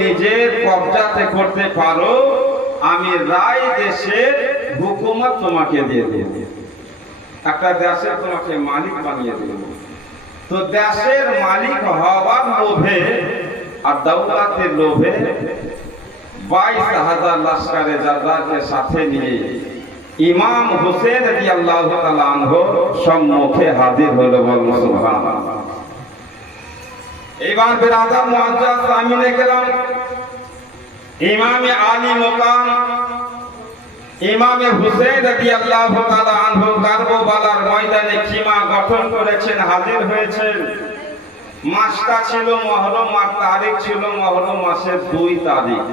নিজের কবজাতে করতে পারো, আমি রায় দেশের হুকুমত তোমাকে দিয়ে দেব, একটা দেশের তোমাকে মালিক বানিয়ে দেব। তো দেশের মালিক হওয়ার লোভে আর দৌলতের লোভে 22,000 লস্করে জারদারকে সাথে নিয়ে ইমাম হুসেন রাদিয়াল্লাহু তাআলা আনহু সম্মুখে হাজির হলো। বলুন সুবহানাল্লাহ। এবার বিরাদার মুআজ্জাজ সামিনে কেরাম, ইমামে আলী মুকাম ইমামে হুসেন রাদিয়াল্লাহু তাআলা আনহু কারবালার ময়দানে খিমা গঠন করেছেন, হাজির হয়েছেন। মাসটা ছিল মুহররম আর তারিখ ছিল মুহররম মাসের 2 তারিখ।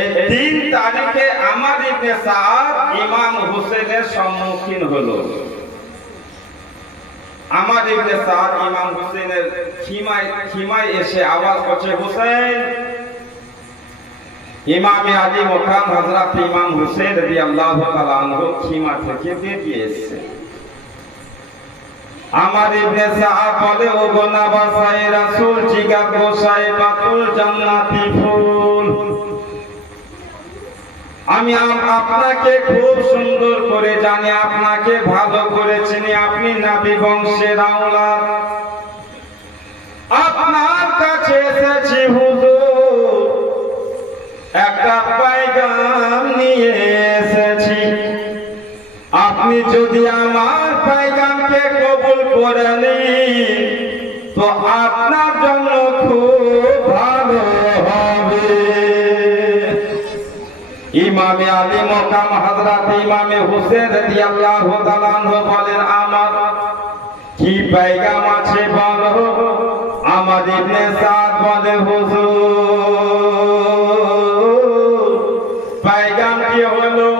এই 3 তারিখে আমর ইবনে সাদ ইমাম হুসেনের সম্মুখীন হলো। আমর ইবনে সাদ ইমাম হুসেনের খিমায় এসে আওয়াজ করছে, হুসেন। ইমামে আলী মুকাম হযরত ইমাম হুসেন রাদিয়াল্লাহু তাআলা আনহু খিমা থেকে বেরিয়ে এসেছে। আমর ইবনে সাদ বলে, ও গো নবাসায়ে রাসূল, জিগার গোসায়ে বাতুল জান্নাতি ফুল, আমি আপনাকে খুব সুন্দর করে জানি, আপনাকে ভালো করে চিনি, আপনি নবী বংশের আওলাদ। আপনার কাছে এসেছি হুজুর, একটা পয়গাম নিয়ে এসেছি। আপনি যদি আমার পয়গামকে কবুল করে নেন তো আপনার জন্য খুব ভালো হবে। ইমামে আলী মুকাম হযরত ইমামে হুসেন রাদিয়াল্লাহু তাআলা আনহু বলেন, আমার কি পয়গাম আছে বলো। আমর ইবনে সাদ বলে, হুজুর, পয়গাম কি হলো,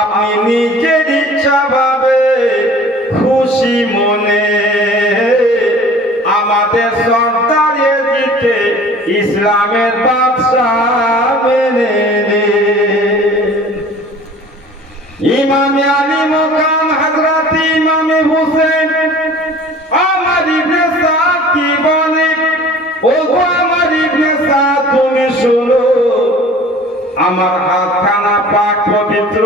আপনি নিজের ইচ্ছা ভাবে খুশি মনে আমাদের সর্দার ইয়াজিদকে ইসলামের বাদশাহ মেনে নেন। ইমামে আলী মুকাম হযরত ইমামে হুসেন আমর ইবনে সাদ কি বলে, ও গো আমর ইবনে সাদ, তুমি শুনো, আমার হাতখানা পাক পবিত্র।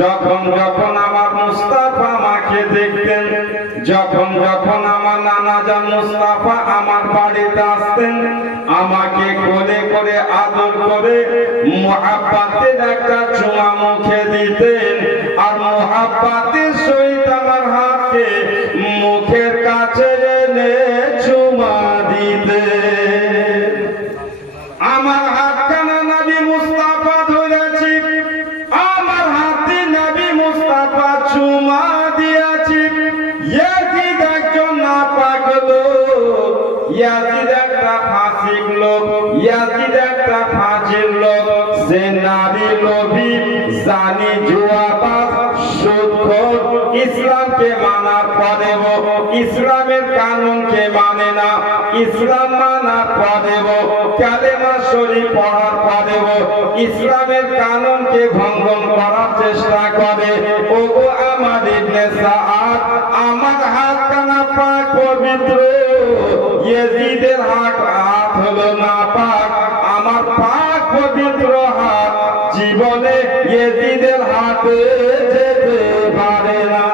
যখন যখন আমার মুস্তাফা আমাকে দেখতেন, যখন যখন আমার নানাজান মুস্তাফা আমার বাড়িতে আসতেন, আমাকে কোলে করে আদর করে মুহাব্বতের একটা চুমা মুখে দিতেন, আর মুহাব্বতের সহিত আমার হাতকে মুখের কাছে এনে চুমা দিতেন। আমার হাতখানা নবী মুস্তাফা ধরেছি, আমার হাতে নবী মুস্তাফা চুমা দিয়েছি। ইয়াজিদ একজন নাপাক লোক, ইয়াজিদ একটা ফাসিক লোক, ইয়াজিদ একটা ফাজিল লোক। সে নারী লোভী, জানি, জুয়াবাজ, সুদখোর। ইসলামকে মানার পরেও ইসলামের কানুনকে মানে না, ইসলাম মানার পরেও কালেমা শরীফ পড়ার পরেও ইসলামের কানুনকে ভঙ্গন করার চেষ্টা করে। ওগো আমর ইবনে সাদ, আমার হাতখানা পাক পবিত্র, ইয়াজিদের হাত হলো নাপাক। আমার পাক পবিত্র হাত জীবনে ইয়াজিদের হাতে যেতে পারে না।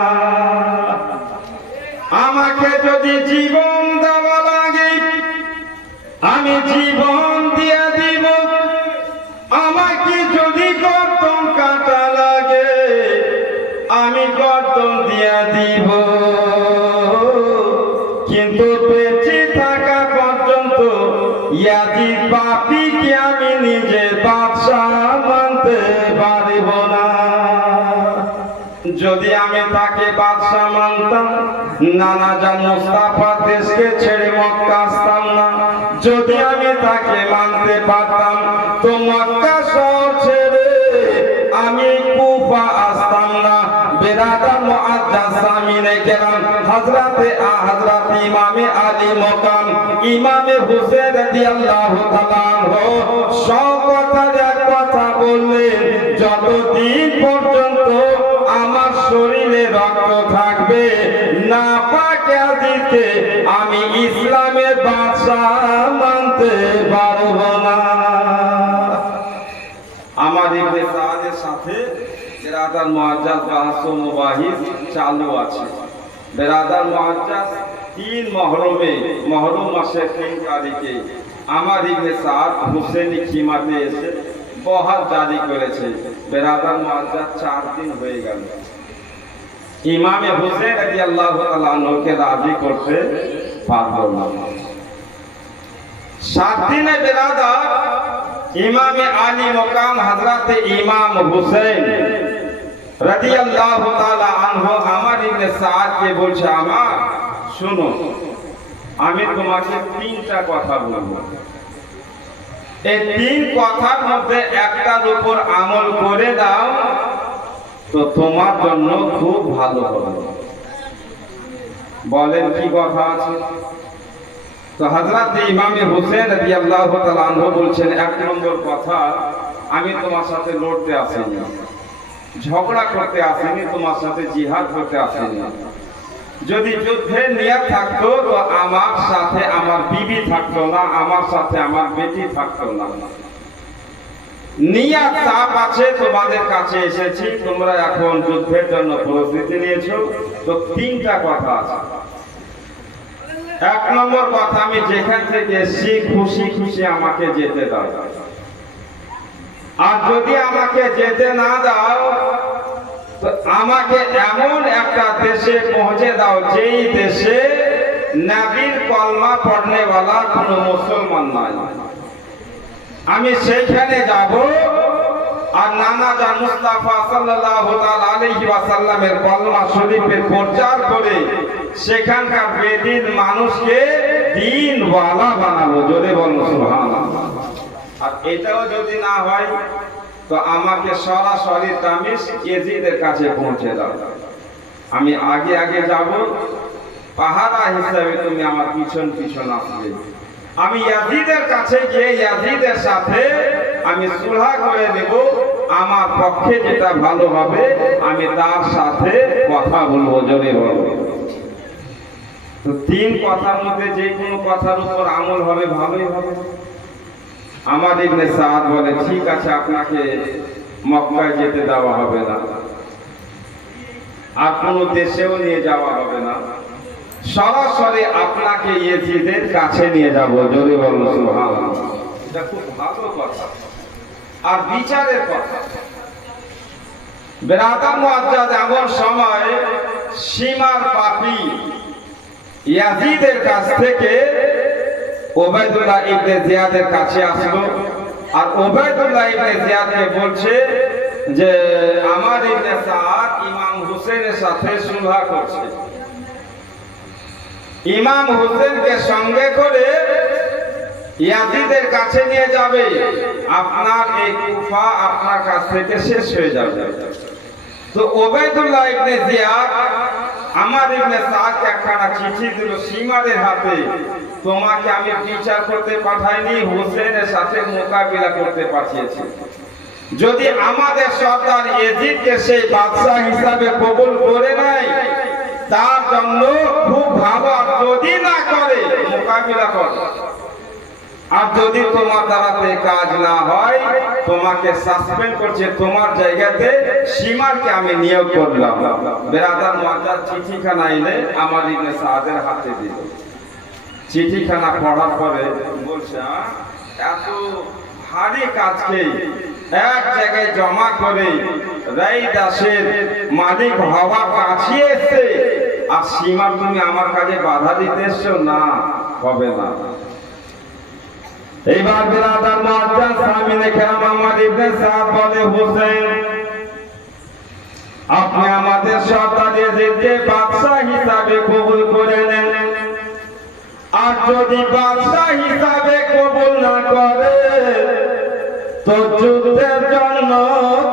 আমাকে যদি জীবন দেওয়া লাগে আমি জীবন দিয়ে দিব, আমাকে যদি গর্দন কাটা লাগে আমি গর্দন দিয়ে দিব, কিন্তু বেঁচে থাকা পর্যন্ত ইয়াজিদ পাপীকে আমি নিজের বাদশাহ মানতে পারব না। যদি আমি তাকে বাদশাহ মানতাম, নানাজান মুস্তাফা দেশকে ছেড়ে মক্কা আসতাম না। যদি আমি তাকে মানতে পারতাম তো মক্কা শহর ছেড়ে আমি কুফা আসতাম না। বিরাদার মুআজ্জাজ সামিনে কেরাম, হযরত ইমামে আলী মুকাম ইমামে হুসেন রাদিয়াল্লাহু তাআলা আনহু সব কথার এক কথা বললেন, যতদিন পর্যন্ত আমার শরীরে রক্ত থাকবে নাপাক ইয়াজিদকে আমি ইসলামের বাদশাহ মানতে পারবো না। আমার ইবনে সাদের সাথে বেরাদার মুআজ্জাজ বাহস ও মুবাহিস চালু আছে। বেরাদার মুআজ্জাজ 3 মহরম মাসের 3 তারিখে আমার ইবনে সাদ হুসেনি খিমাতে এসে বহাত জারি করেছে। বেরাদার মুআজ্জাজ 4 দিন হয়ে গেল। ইমামে হুসেন রাদিয়াল্লাহু তাআলা আনহুকে রাজি করতে পারলো না। 7 দিনে বেরাদার ইমামে আলী মুকাম হযরত ইমাম হুসেন রাদিয়াল্লাহু তাআলা আনহু আমার ইবনে সাদকে বলছে, আমার শুনো, আমি তোমাকে 3টা কথা বলবো। এই 3 কথার মধ্যে একটার উপর আমল করে দাও তো তোমার জন্য খুব ভালো হবে। বলেন কি কথা আছে? তো হযরত ইমামে হুসেন রাদিয়াল্লাহু তাআলা আনহু বলছেন, 1 নম্বর কথা, আমি তোমার সাথে লড়তে আসিনি, ঝগড়া করতে আসিনি, তোমার সাথে জিহাদ করতে আসিনি। যদি যুদ্ধের নিয়ত থাকতো তো আমার সাথে আমার বিবি থাকতো না, আমার সাথে আমার বেটি থাকতো না। নিয়ত সাফ আছে, তোমাদের কাছে এসেছি, তোমরা এখন যুদ্ধের জন্য প্রস্তুতি নিয়েছো, তো 3টা কথা আছে। 1 নম্বর কথা, আমি যেখান থেকে এসেছি খুশি খুশি আমাকে যেতে দাও, আর যদি আমাকে যেতে না দাও তো আমাকে এমন একটা দেশে পৌঁছে দাও যেই দেশে নবীর কলমা পড়নে वाला কোনো মুসলমান নাই। আমি সেইখানে যাব আর নানা জান মুস্তাফা সাল্লাল্লাহু তাআলা আলাইহি ওয়াসাল্লামের কলমা শরীফের প্রচার করে সেখানকার বেদিন মানুষকে দ্বীনওয়ালা বানাবো। জোরে বলুন সুবহানাল্লাহ। আর এটাও যদি না হয় তো আমাকে সরাসরি তামিশ ইয়াজিদের কাছে পৌঁছে দাও। আমি আগে আগে যাব, পাহারা হিসাবে তুমি আমার পিছন পিছন আসবে। আমি ইয়াজিদের কাছে গিয়ে ইয়াজিদের সাথে আমি সুলহ করে নেব, আমার পক্ষে যেটা ভালো হবে আমি তার সাথে কথা বলবো। জোরে বলবো। তো 3 কথার মধ্যে যে কোনো কথার উপর আমল হবে, ভালোই হবে। আমার ইবনে সাদ বলে, ঠিক আছে, আপনাকে মক্কায় যেতে দেওয়া হবে না, আর কোনো দেশেও নিয়ে যাওয়া হবে না, সরাসরি আপনাকে ইয়াজিদের কাছে নিয়ে যাব। জোরে বলুন সুবহানাল্লাহ। এটা খুব ভালো কথা আর বিচারের কথা। বেরাদার মুআজ্জাজ এমন সময় সীমার পাপী ইয়াজিদের কাছ থেকে ওবাইদুল্লাহ ইবনে জিয়াদের কাছে আসলো, আর ওবাইদুল্লাহ ইবনে জিয়াদকে বলছে যে আমার ইবনে সাদ ইমাম হুসেনের সাথে সুলহ করছে, ইমাম হুসেনকে সঙ্গে করে ইয়াজিদের কাছে নিয়ে যাবে, আপনার এই কুফা আপনার কাছ থেকে শেষ হয়ে যাবে। তো ওবাইদুল্লাহ ইবনে জিয়াদ আমার ইবনে সাদকে একখানা চিঠি দিল সীমারের হাতে, তোমাকে আমি বিচার করতে পাঠাইনি, হুসেনের সাথে মোকাবিলা করতে পাঠিয়েছি। যদি আমাদের সর্দার ইয়াজিদকে সেই বাদশা হিসাবে কবুল করে নেয় তার জন্য খুব ভালো, যদি না করে মোকাবিলা কর, আর যদি তোমার দ্বারাতে কাজ না হয় তোমাকে সাসপেন্ড করছে, তোমার জায়গাতে সীমারকে আমি নিয়োগ করলাম। বেরাদার মুআজ্জাজ চিঠিখানা এনে আমার ইবনে সাদের হাতে দিল। চিঠিখানা পড়ার পরে বলছে, এত ভারী কাজকে এক জায়গায় জমা করে রাই দাসের মালিক হওয়া কাছে এসে আর সীমার তুমি আমার কাজে বাধা দিতে এসছো, না, হবে না। এইবার বেরাদার মুআজ্জাজ সামিনে কেরাম আমার ইবনে সাদ বলে, হুসেন, আপনি আমাদের সর্দার ইয়াজিদকে বাদশা হিসাবে কবুল করে নেন, আর যদি বাদশা হিসাবে কবুল না করে তো যুদ্ধের জন্য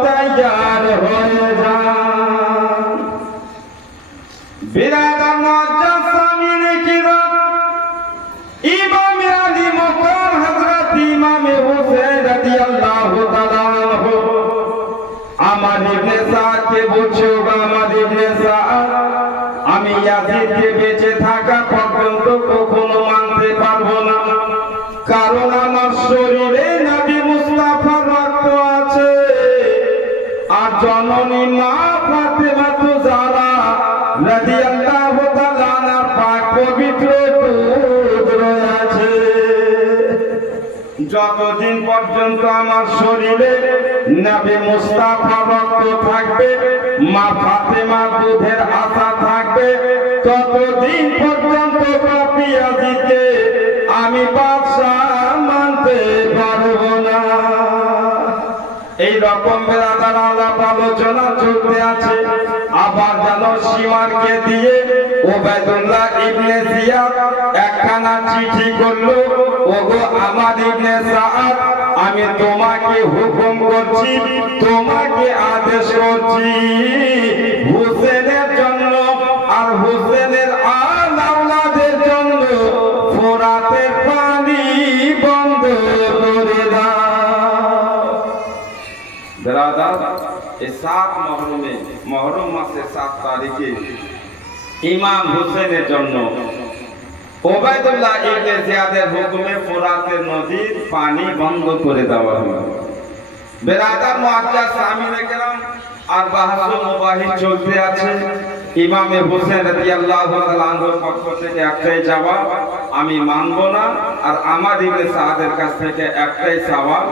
তৈয়ার হয়ে যান। বেরাদার মুআজ্জাজ সামিনে কেরাম ইমাম আলী মুকাম হযরত ইমাম হুসেন রাদিয়াল্লাহু তাআলা আনহু আমার ইবনে সাদকে বলছে, আমার ইবনে সাদ, আমি ইয়াজিদকে বেঁচে থাকা পর্যন্ত কখনো মানতে পারবো না, কারণ আমার শরীরে নবী মুস্তাফার রক্ত আছে, আর জননী মা ফাতেমা যারা রাদিয়াল্লাহু তাআলা আনহার পাক পবিত্র দুধ রয়েছে। যতদিন পর্যন্ত আমার শরীরে নবী মুস্তাফার রক্ত থাকবে, মা ফাতেমার দুধের আশা থাকবে, ততদিন পর্যন্ত পাপিয়াজিকে আমি বাদশাহ মানতে পারব না। এই রকম বেরাদার আলাপ আলোচনা চলতে আছে। আবার যেন সীমারকে দিয়ে ওবায়দুল্লাহ ইবনে জিয়াদ একখানা চিঠি করলো, ওগো আমার ইবনে সাআদ, আমি তোমাকে হুকুম করছি, তোমাকে আদেশ করছি, হুসেনের জন্য আর হুসেনের আওলাদের জন্য ফোরাতের পানি বন্ধ করে দাও। বেরাদার, এই 7 মুহররম মাসের 7 তারিখে ইমাম হুসেনের জন্য ওবায়দুল্লাহ ইবনে জিয়াদের হুকুমে ফোরাতের নদীর পানি বন্ধ করে দেওয়া হলো। বেরাদার মুআজ্জাজ সামিনে কেরাম, আর বাহাসুল মুবাহির চলতে আছে। ইমামে হুসেন রাদিয়াল্লাহু তাআলা আনহুর পক্ষ থেকে একটাই জবাব, আমি মানব না, আর আমার ইবনে সাআদের কাছ থেকে একটাই সওয়াল,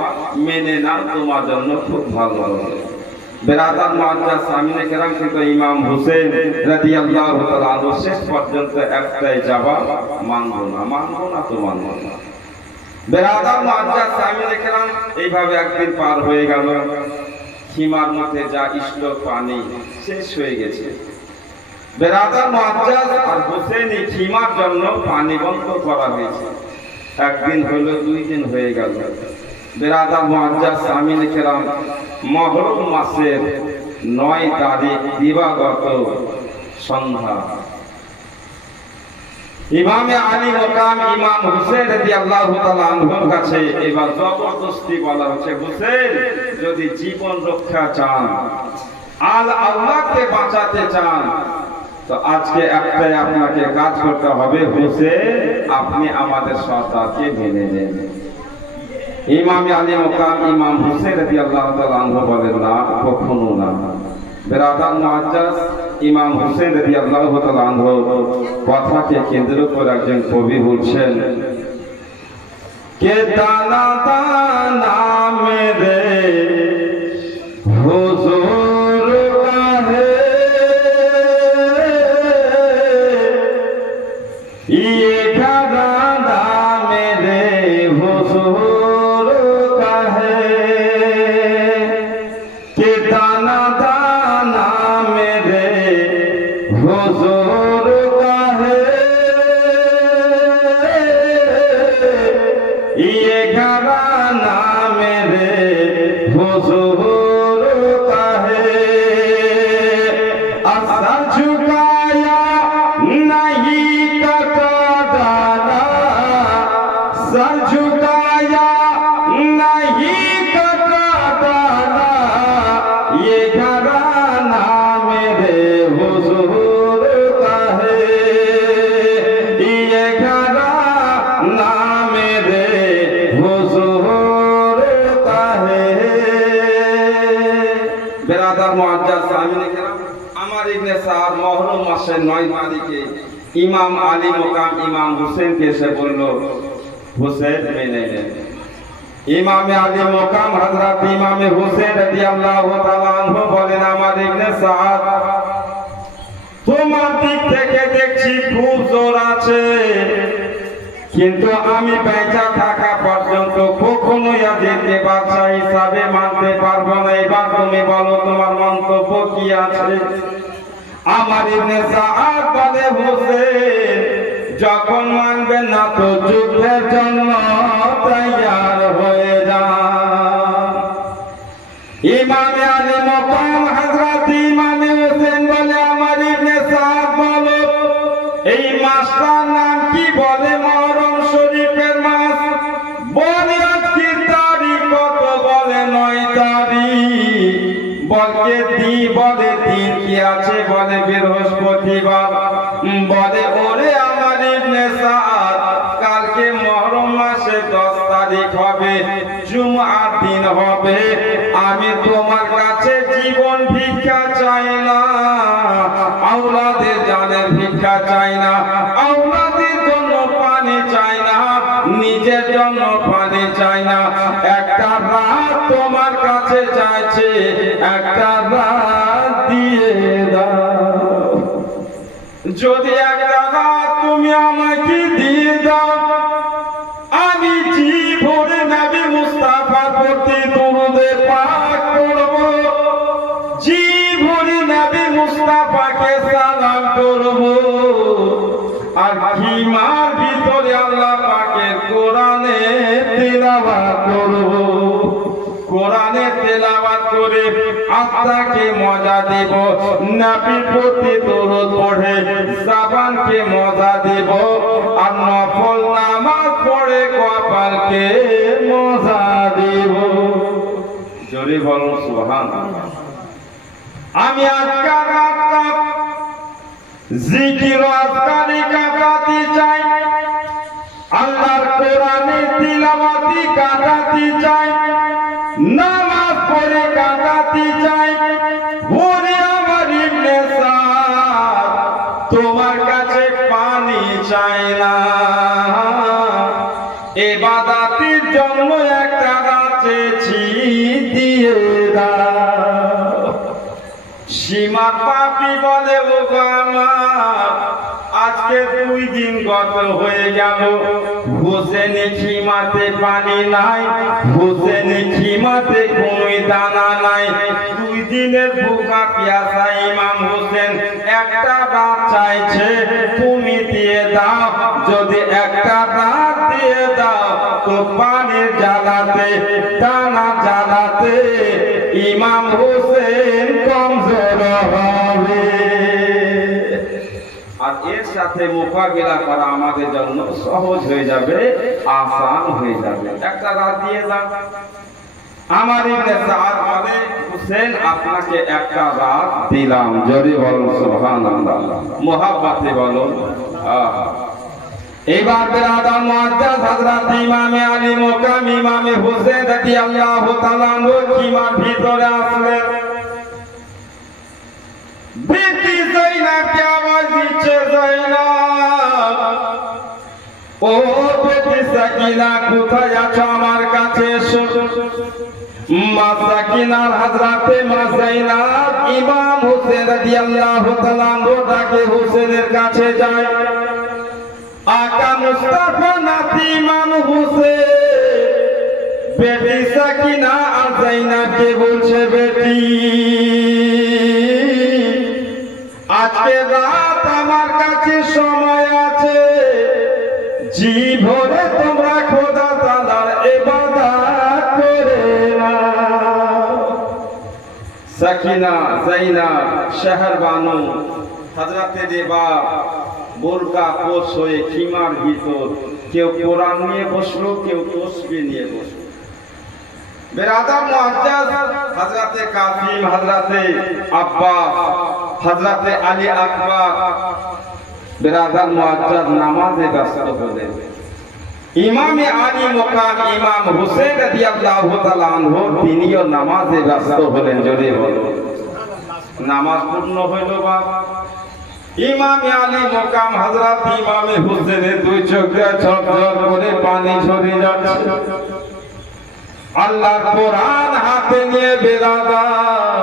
মেনে নাও, তোমার জন্য খুব ভালো হবে। বেরাদার মুআজ্জাজ সামিনে কেরাম, কিন্তু ইমাম হুসেন রাদিয়াল্লাহু তাআলা আনহু শেষ পর্যন্ত একটাই জবাব, মানব না তো মানব না। বেরাদার মুআজ্জাজ সামিনে কেরাম, এইভাবে একদিন পার হয়ে গেল। খিমার মধ্যে যা স্টক পানি শেষ হয়ে গেছে। বেরাদার মুআজ্জাজ আর হুসেনি খিমার জন্য পানি বন্ধ করা হয়েছে। একদিন হলো, 2 দিন হয়ে গেল। বেরাদার মুআজ্জাজ সামিনে কেরাম, মুহররম মাসের 9 তারিখ দিবাগত সন্ধ্যা ইমামে আলী মাকাম ইমাম হুসেন রাদিয়াল্লাহু তাআলা আনহুর কাছে এবার জবরদস্তি বলা হচ্ছে, হুসেন যদি জীবন রক্ষা চান, আল আওলাদকে বাঁচাতে চান, তো আজকে একটাই আপনাকে কাজ করতে হবে, হুসেন আপনি আমাদের সরদারকে মেনে নেন। ইমামে আলী মাকাম ইমাম হুসেন রাদিয়াল্লাহু তাআলা আনহু বলেন, না, কখনো না। বেরাদার মুআজ্জাজ ইমাম হুসেন রাদিয়াল্লাহু তাআলা আনহু কথাকে কেন্দ্র করে একজন কবি বলছেন, কে দানা দানা মেরে হুজুর কাহে, ये दाना मेरे हुजूर काहे, के दाना दाना मेरे हुजूर काहे, ये घराना मेरे हुजूर काहे, असर झुकाया नहीं कटा डाला, सर झुकाया नहीं कटा डाला, ये घराना मेरे हुजूर का है, ये घराना मेरे हुजूर का है। बेरादार मुआज्जाज सामिने केराम, আমার ইবনে সাআদ মুহররম মাসের 9 তারিখে ইমাম আলী মাকাম ইমাম হুসেনকে এসে বলল, হুসেন মেনে নেন। ইমামে আলী মাকাম হযরত ইমামে হুসেন রাদিয়াল্লাহু তাআলা আনহু বলেন, আমার ইবনে সাআদ, তোমার দিক থেকে দেখছি খুব জোর আছে, কিন্তু আমি বেঁচে থাকা পর্যন্ত কখনোই আজকে বাদশা হিসাবে মানতে পারবো না। এবার তুমি বলো, তোমার মন্তব্য কি আছে? আমার ইবনে সাআদ বলে, হুসেন যখন মানবেন না তো যুদ্ধের জন্য তৈয়ার হয়ে যান। ইমামে আলী মাকাম হযরত ইমামে হুসেন বলে, আমার ইবনে সাআদ বলো, এই মাসটার নাম কি? বলে মুহররম শরীফের মাস। বলে আজকে তারিখ কত? বলে 9 তারিখ। বলে দিন কি আছে? বলে বৃহস্পতিবার। বলে, ওরে আমার ইবনে সাআদ, কালকে মুহররম তারিখ হবে, জুমার দিন হবে, আমি তোমার কাছে জীবন ভিক্ষা চাই না, আওলাদের জানের ভিক্ষা চাই না, আওলাদের জন্য পানি চাই না, নিজের জন্য পানি চাই না। একটা রাত তোমার কাছে চাইছে, একটা রাত দিয়ে দাও। যদি একটা রাত তুমি আমাকে দিয়ে দাও, আমি জীবনে নবী মুস্তাফার প্রতি দুরূদে পাক করব, জীবনে নবী মুস্তাফাকে সালাম করব, আর খিমার ভিতরে আল্লাহ পাকের কোরআনে তেলাওয়াত করব। কোরআনে তেলাওয়াত করে আত্মাকে মজা দেব, নবীর প্রতি দরুদ পড়ে জবানকে মজা দেব, আর নফল নামাজ পড়ে কপালকে মজা দেব। জোরে বলুন সুবহানাল্লাহ। আমি আজকাল রাতটা জিকির ও আজকারি কাটাতে চাই, আল্লাহর কোরআনের তিলাওয়াতি কাটাতে চাই, নামাজ পড়ে কাটাতে চাই। ওরে আমার ইবনে সাদ, তোমার কাছে পানি চাই না, ইবাদতের জন্য একটা রাত চেয়েছি, দিয়ে দাও। সীমার পাপী বলে ও আমার, আজকে 2 দিন গত হয়ে গেল, হোসেনি খিমাতে পানি নাই, হোসেনি খিমাতে কোনো দানা নাই। 2 দিনের ভুকা পিয়াসা ইমাম হোসেন একটা রাত চাইছে, তুমি দিয়ে দাও। যদি একটা রাত দিয়ে দাও, তো পানির জ্বালাতে, দানা জ্বালাতে ইমাম হোসেন কমজোর হবে, আর এর সাথে মোকাবিলা করা আমাদের জন্য সহজ হয়ে যাবে, আসান হয়ে যাবে। একটা রাত দিয়ে দাও। আমার ইবনে সাদ বলে, হোসেন আপনাকে একটা রাত দিলাম। জোরে বলুন সুবহানাল্লাহ, মুহাব্বতে বলুন। এবার বিরাদার মুআজ্জাজ হযরত ইমামে আলী মুকাম ইমামে হোসেন রাদিয়াল্লাহু তাআলা খিমার ভিতরে আসলেন। বেটি যায়নাবকে আওয়াজ দিচ্ছে, যায়নাব, ও বেটি সাকিনা কোথায় আছো, আমার কাছে এসো। মা সাকিনার হযরতে মা যায়নাব ইমাম হোসেন রাদিয়াল্লাহু তাআলা ডাকে হোসেনের কাছে যায়। আকা মুস্তাফা নাতি ইমাম হোসেন বেটি সাকিনা আর যায়নাবকে বলছে, বেটি আজকে রাত আমার কাছে সময় আছে, জীবনে তোমরা খোদা তাআলার ইবাদত করে নাও। সাকিনা, যায়নাব, শাহরবানু, হযরতে রেবা বোরকা কোষ হয়ে খিমার ভিতর, কেউ কোরআন নিয়ে বসলো, কেউ তসবিহ নিয়ে বসলো। বিরাদার মুআজ্জাজ হযরতে কাসিম, হযরতে আব্বাস, হযরতে আলী আকবর, বিরাদার মুআজ্জাজ নামাজে ব্যস্ত হলেন। ইমামে আলী মুকাম ইমাম হোসেন রাদিয়াল্লাহু তাআলা আনহু তিনিও নামাজে ব্যস্ত হলেন। জোরে বলুন। নামাজ পূর্ণ হইল। বাবা ইমামে আলী মুকাম হযরত ইমামে হোসেনের 2 চোখ দিয়ে ঝরঝর করে পানি ঝরে যাচ্ছে। আল্লাহর কোরআন হাতে নিয়ে বিরাদার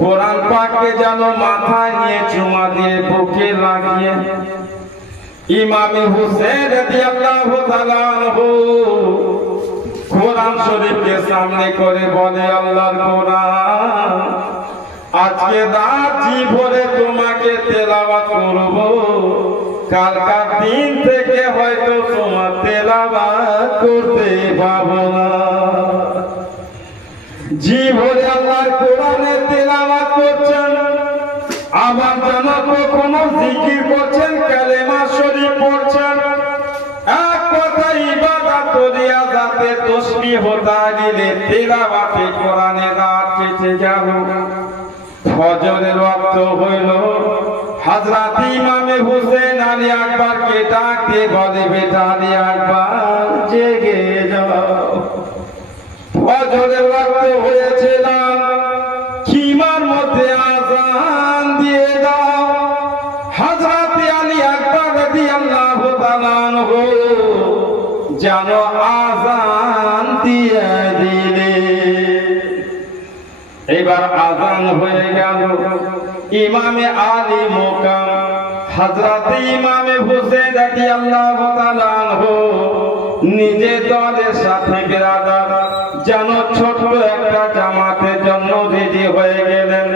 কোরআন পাককে যেন মাথায় নিয়ে চুমা দিয়ে বুকে লাগিয়ে ইমামে হোসেন রাদিয়াল্লাহু তাআলা আনহু কোরআন শরীফকে সামনে করে বলে, আল্লাহর কোরআন আজকে রাত ভরে তোমাকে তেলাওয়াত করব, কালকার দিন থেকে হয়তো তোমার তেলাওয়াত করতে পাবো না। জীবনে আল্লাহর কোরআনের তেলাওয়াত করছেন, আবার যেন কখনো জিকির করছেন, কালেমা শরীফ পড়ছেন, এক কথা ইবাদত করিয়া যাতে তাসবিহ তাহলিলে তেলাওয়াতে কোরআনের রাত কেটে গেল। ফজরের ওয়াক্ত হইল। হযরত ইমামে হোসেন আলী আকবরকে ডাক দিয়ে বলে, বেটা আলী আকবর জেগে যাও। আসরের ওয়াক্ত হয়েছিলাম, খিমার মধ্যে আযান দিয়ে দাও। হযরত আলী আকবর রাদিয়াল্লাহু তাআলা আনহু যেন আযান দিয়ে দিলে। এবার আযান হয়ে গেল। ইমামে আলী মুকাম হযরত ইমামে হুসাইন রাদিয়াল্লাহু তাআলা আনহু নিজের দলের সাথে বিরাদার যেন ছোট্ট একটা জামাতের জন্য রেডি হয়ে গেলেন।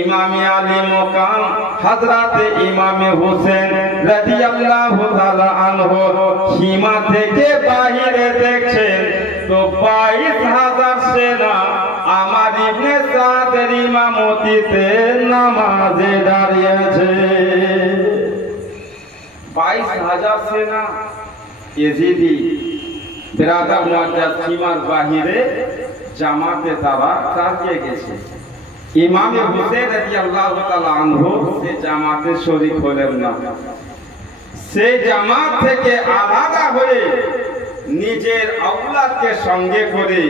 ইমামে আলী মুকাম হযরত ইমামে হুসাইন রাদিয়াল্লাহু তাআলা আনহু সীমা থেকে বাইরে দেখছেন তো 22,000 সেনা আমার ইবনে সাদের ইমামতিতে নামাজে দাঁড়িয়েছে। 22,000 সেনা ইয়েজিদি বিরাদার মুআজ্জাজ সীমার বাহিরে জামাতে তারা দাঁড়িয়ে গেছে। ইমামে হুসাইন রাদিয়াল্লাহু তাআলা আনহু সে জামাতে শরীক হলেন না। সেই জামাত থেকে আলাদা হয়ে নিজের আওলাদকে সঙ্গে করে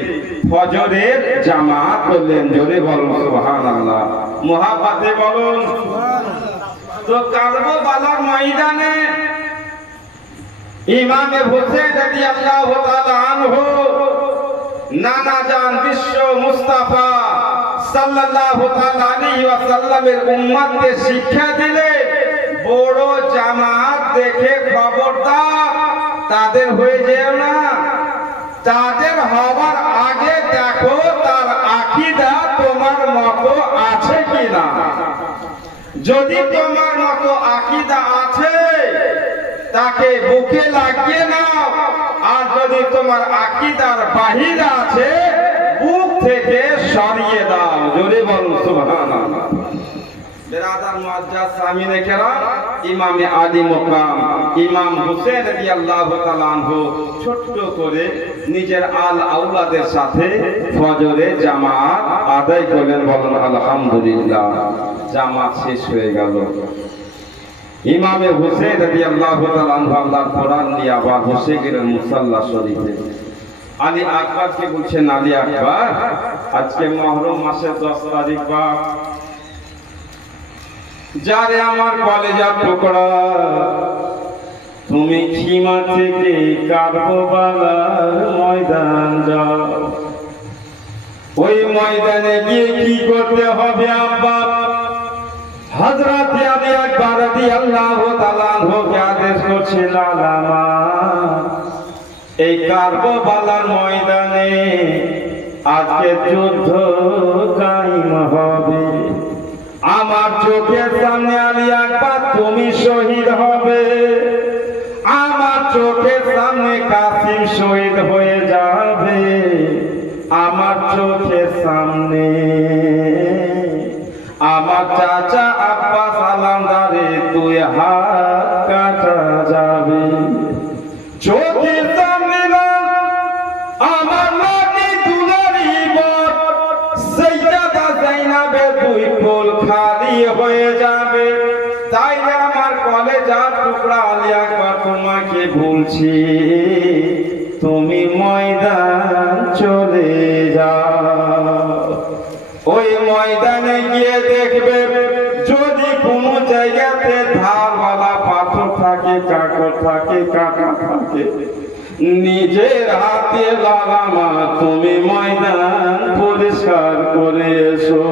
ফজরের জামাত করলেন। জোরে বলুন সুবহানাল্লাহ, মুহাব্বতে বলুন সুবহানাল্লাহ। তো কারবালার ময়দানে ইমামে হুসাইন রাদিয়াল্লাহু তাআলা আনহু নানা জান বিশ্ব মুস্তাফা সাল্লাল্লাহু তাআলা আলাইহি ওয়াসাল্লামের উম্মতকে শিক্ষা দিলে, বড় জামাত দেখে খবরদার তাদের হয়ে যেও না। তাদের হওয়ার আগে দেখো তার আকীদা তোমার মতো আছে কিনা। যদি তোমার মতো আকীদা আছে তাকে বুকে লাগিয়ে নাও, আর যদি তোমার আকীদার বাহিরে আছে বুক থেকে সরিয়ে দাও। জোরে বলুন সুবহানাল্লাহ। বিরাদার মুআজ্জাজ সামিনে কেরাম, ইমামে আলী মুকাম ইমাম হুসাইন রাদিয়াল্লাহু তাআলা আনহু ছোট্ট করে নিজের আল আওলাদের সাথে ফজরে জামাত আদায় করলেন। বলেন আলহামদুলিল্লাহ। জামাত শেষ হয়ে গেল। ইমামে হুসাইন রাদিয়াল্লাহু তাআলা আনহু আল্লাহর কোরআন নিয়ে আবার বসে গেলেন মুসাল্লা শরীফে। আলী আকবরকে বলছেন, আলী আকবর, আজকে মুহররম মাসের 10 তারিখ বা যারে আমার কলেজার টুকরা, তুমি খিমা থেকে কারবালার ময়দান যাও। ওই ময়দানে গিয়ে কি করতে হবে আব্বা? হযরত আলী আকবর রাদিয়াল্লাহু তাআলা আনহুকে আদেশ করছেন, আলামা এই কারবালার ময়দানে আজকে যুদ্ধ কায়েম হবে। আমার চোখের সামনে আলী আকবর তুমি শহীদ হবে, আমার চোখের সামনে কাসিম শহীদ হয়ে যাবে, আমার চোখের সামনে আমার চাচা আব্বাস আলামদারে 2 হাত কাটা যাবে। চোখের সামনে আমার নাকি দুলারি বর সাইয়্যিদা যায়েনাবের 2 কোল খালি হয়ে যাবে। তাই আমার কলেজার টুকরা আলী আকবর তোমাকে বলছি, তুমি ময়দান চলে যাও। ওই ময়দানে গিয়ে দেখবে যদি কোনো জায়গাতে ধারওয়ালা পাথর থাকে, কাকর থাকে, কাটা থাকে, নিজের হাতে লাগামা তুমি ময়দান পরিষ্কার করে এসো।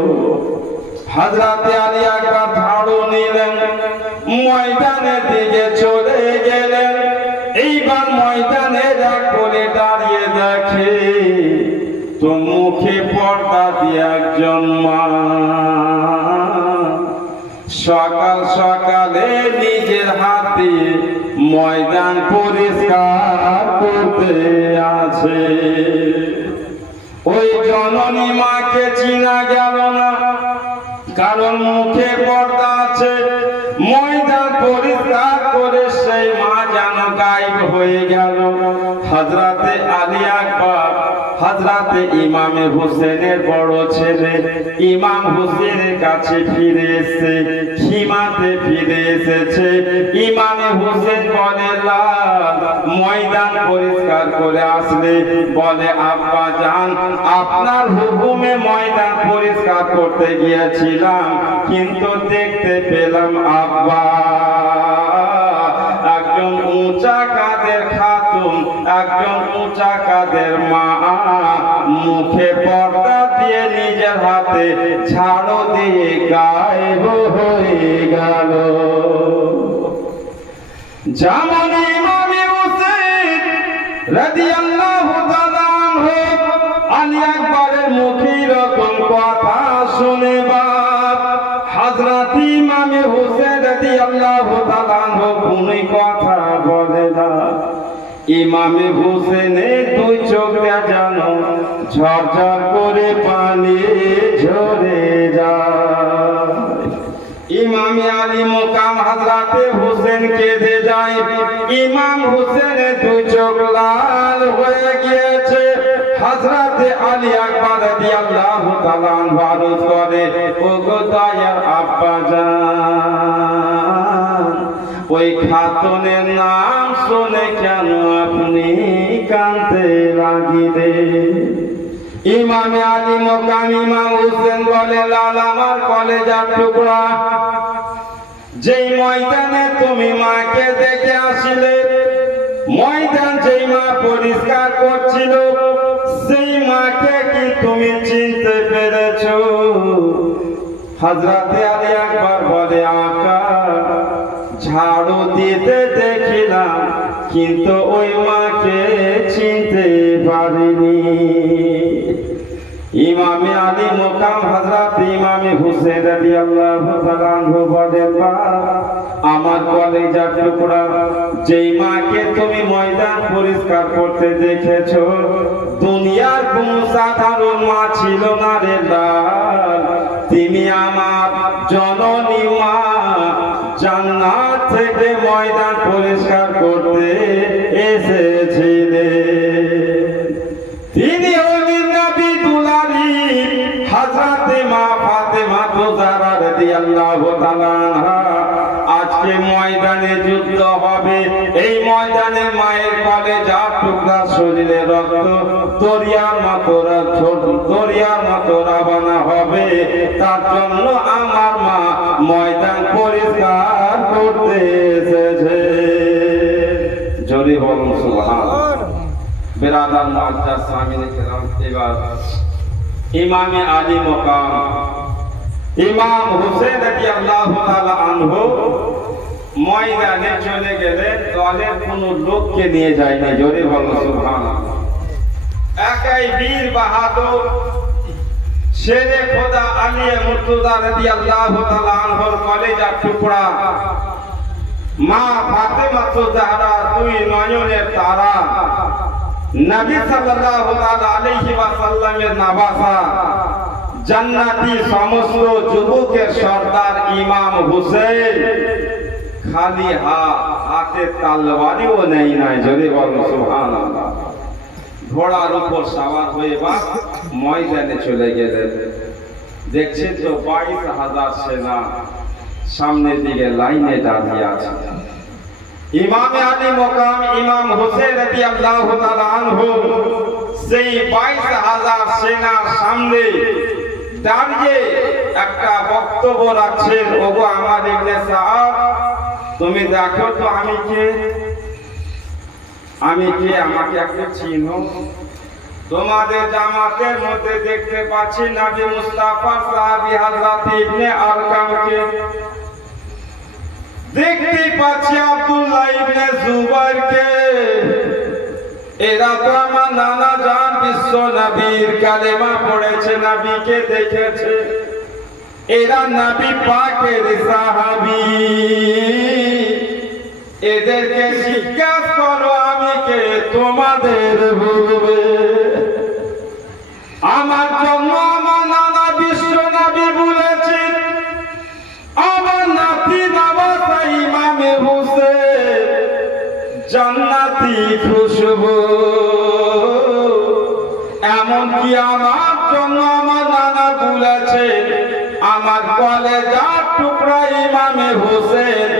হযরত আলী আকবর ঝাড়ু নিলেন, ময়দানের দিকে চলে গেলেন। এইবার ময়দানে করে দাঁড়িয়ে দেখে তো মুখে পর্দা দিয়ে একজন মা সকাল সকালে নিজের হাতে ময়দান পরিষ্কার করতে আছে। ওই জননী মাকে চিনা গেল না, কারণ মুখে পর্দা আছে। ময়দান পরিষ্কার করে সেই মা যেন গায়েব হয়ে গেল। হযরতে আলী আকবর হযরতে ইমামে হোসেনের বড় ছেলে ইমাম হোসেনের কাছে ফিরে এসেছে, খিমাতে ফিরে এসেছে। ইমামে হোসেন বলে, ময়দান পরিষ্কার করে আসলে বলে, আব্বা জান আপনার হুকুমে ময়দান পরিষ্কার করতে গিয়েছিলাম, কিন্তু দেখতে পেলাম আব্বা একজন উঁচা কাদের খাতুন, একজন উঁচা কাদের মা মুখে পর্দা দিয়ে নিজের হাতে ঝাড়ু দিয়ে গায়েব হয়ে গেল। যেমন ইমামে হোসেন রাদিয়াল্লাহু তাআলা আনহু আলী আকবরের মুখে এরকম কথা শুনে বাপ হযরত ইমামে হোসেন রাদিয়াল্লাহু তাআলা আনহু কোনো কথা বলে না। ইমামে হোসেনের দুই চোখ যেন ঝরঝর করে পানি ঝরে যায়। ইমামে আলী মুকাম হযরতে হোসেন কেঁদে যায়। ইমাম হোসেনের দুই চোখ লাল হয়ে গিয়েছে। হযরতে আলী আকবর রাদিয়াল্লাহু তাআলা আনহু আরজ করে, ওগো দয়ার আব্বা জান, ওই খাতুনের নাম শুনে কেন আপনি কাঁদতে লাগিলেন? ইমামে আলী মুকাম ইমাম হোসেন বলে, লাল আমার কলেজার টুকরা, যেই ময়দানে তুমি মাকে দেখে আসিলে, ময়দান যেই মা পরিষ্কার করছিল, সেই মাকে কি তুমি চিনতে পেরেছো? হযরতে আলী আকবর বলে, আকা ঝাড়ু দিতে দেখিলাম, কিন্তু ওই মাকে চিনতে পারিনি। ইমামে আলী মুকাম হযরত ইমামে হোসেন রাদিয়াল্লাহু তাআলা আনহু বলেন, আমার কলেজার টুকরা, যেই মাকে তুমি ময়দান পরিষ্কার করতে দেখেছো, দুনিয়ার কোন সাধারণ মা ছিল না রে লাল, তুমি আমার জননী মা, জান্নাত থেকে ময়দান পরিষ্কার করতে এসেছিলেন। তিনি হলেন নবী দুলালী হযরতে মা ফাতেমা জাহরা রাদিয়াল্লাহু তাআলা আনহা। আজকে ময়দানে যুদ্ধ হবে, এই ময়দানে মায়ের কলেজার টুকরা শরীরে রক্ত দরিয়ার মতো রওনা হবে। তার জন্য আমার মা ময়দান পরিষ্কার করতে এসেছে। জোরে বলুন সুবহানাল্লাহ। বিরাদার মুআজ্জাজ সামিনে কেরাম, এবার ইমামে আলী মুকাম ইমাম হোসেন রাদিয়াল্লাহু তাআলা আনহু ময়দানে চলে গেলেন, দলের কোন লোককে নিয়ে যায় না। জোরে বলুন সুবহানাল্লাহ। একাই বীর বাহাদুর শেরে খোদা আলী মুর্তজা রাদিয়াল্লাহু তাআলা আনহুর কলেজার টুকরা মা ফাতেমা জাহরা, দুই নয়নের তারা, নবী সাল্লাল্লাহু তাআলা আলাইহি ওয়াসাল্লামের নবাসা, জান্নাতি সমস্ত যুবকের সর্দার ইমাম হোসেন খালি হাতে তলোয়ারিও নেই নাই। জোরে বলুন সুবহানাল্লাহ। ঘোড়ার উপর সওয়ার হয়ে বা ময়দানে চলে গেলেন। দেখছেন তো 22,000 সেনা সামনের দিকে লাইনে দাঁড়িয়ে আছে। ইমামে আলী মুকাম ইমাম হোসেন রাদিয়াল্লাহু তাআলা আনহু সেই 22,000 সেনার সামনে দাঁড়িয়ে একটা বক্তব্য রাখছেন, ওগো আমার ইবনে সাদ, তুমি দেখো তো আমি কে, আমাকে একটু চিনো? তোমাদের জামাতের মধ্যে দেখতে পাচ্ছি নবী মুস্তাফা সাহাবী হযরত ইবনে আরকামকে, দেখতে পাচ্ছি আব্দুল্লাহ ইবনে জুবাইরকে। এরা তো আমার নানা জান বিশ্ব নবীর কালেমা পড়েছে, নবীকে দেখেছে, এরা নবী পাকের সাহাবী। এদেরকে জিজ্ঞাসা করো আমি কে, তোমাদের বলবে। আমার জন্য আমার নানা বিশ্ব নবী বলেছেন, আমার নাতি নবাব ইমামে হোসেন জান্নাতি খুশবু। এমন কি আমার জন্য আমার নানা বলেছে আমার কলেজার টুকরা ইমামে হোসেন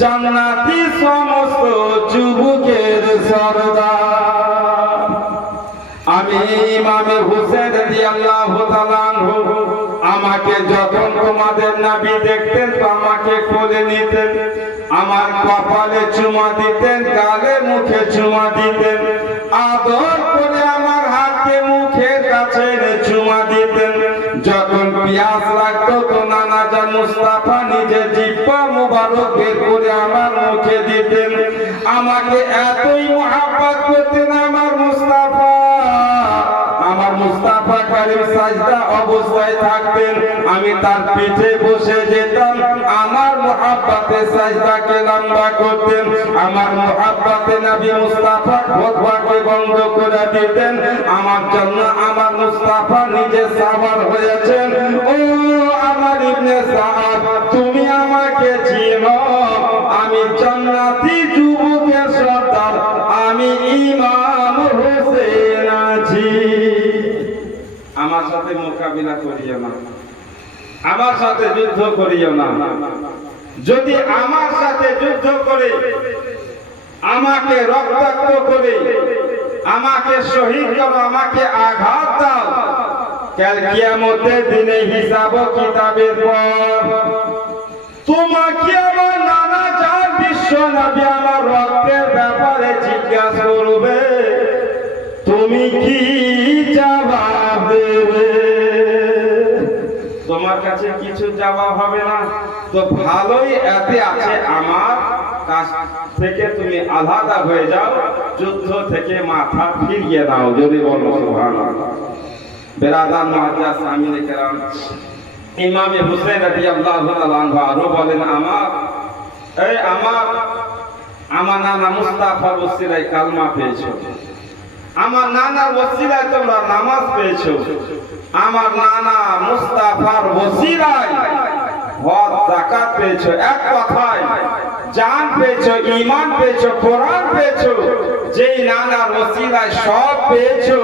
জান্নাতি সমস্ত যুবকের সরদার। আমি ইমামে হোসেন রাদিয়াল্লাহু তাআলা আনহু আমাকে যখন তোমাদের নবী দেখতেন তো আমাকে কোলে নিতেন, আমার কপালে চুমা দিতেন, গালে মুখে চুমা দিতেন, আদর করে আমার হাতকে মুখের কাছে এনে চুমা দিতেন। যখন পিয়াস লাগতো তো নানা জান মুস্তাফা নিজে জিহ্বা মুবারক বের করে আমার মুখে দিতেন। আমাকে এতই মহব্বত করতেন আমার মুস্তাফা কারীম সাজদা অবস্থায় থাকতেন, আমি তার পিঠে বসে যেতাম, আমার মুহাব্বতে সাজদাকে লম্বা করতেন, আমার মুহাব্বতে নবী মুস্তাফা খুতবাকে বন্ধ করে দিতেন। আমার জন্য আমার মুস্তাফা নিজে সাবার হয়েছেন। ও আমার ইবনে সাদ, তুমি আমাকে চিনো, আমি জান্নাতি যুবকের সর্দার, আমি ইমাম হোসেন আছি। আমার সাথে মোকাবিলা করিও না, আমার সাথে যুদ্ধ করিও না। যদি আমার সাথে যুদ্ধ করে আমাকে রক্তাক্ত করে আমাকে শহীদ করো, আমাকে আঘাত দাও, কাল কিয়ামতের দিনে হিসাব কিতাবের পর তোমাকে আমার নানা জান বিশ্ব নবী আমার রক্তের ব্যাপারে জিজ্ঞাসা করবে, তুমি কি জবাব দেবে? তোমার কাছে কিছু জবাব হবে না তো ভালোই, এতে আছে আমার কাছ থেকে তুমি আলাদা হয়ে যাও, যুদ্ধ থেকে মাথা ফিরিয়ে নাও। যদি বলো সুবহানাল্লাহ। বেরাদার মুআজ্জাজ সামিনে কেরাম, ইমামে হুসাইন রাদিয়াল্লাহু তাআলা আনহু আরো বলেন, আমার নানা মুস্তাফার ওসিলায় কালমা পেয়েছো, আমার নানার ওসিলায় তোমরা নামাজ পেয়েছো, আমার নানা মুস্তাফার ওসিলায় হজ যাকাত পেয়েছো। এক কথায় জান পেয়েছো, ঈমান পেয়েছো, কোরআন পেয়েছো। যেই নানার ওসিলায় সব পেয়েছো,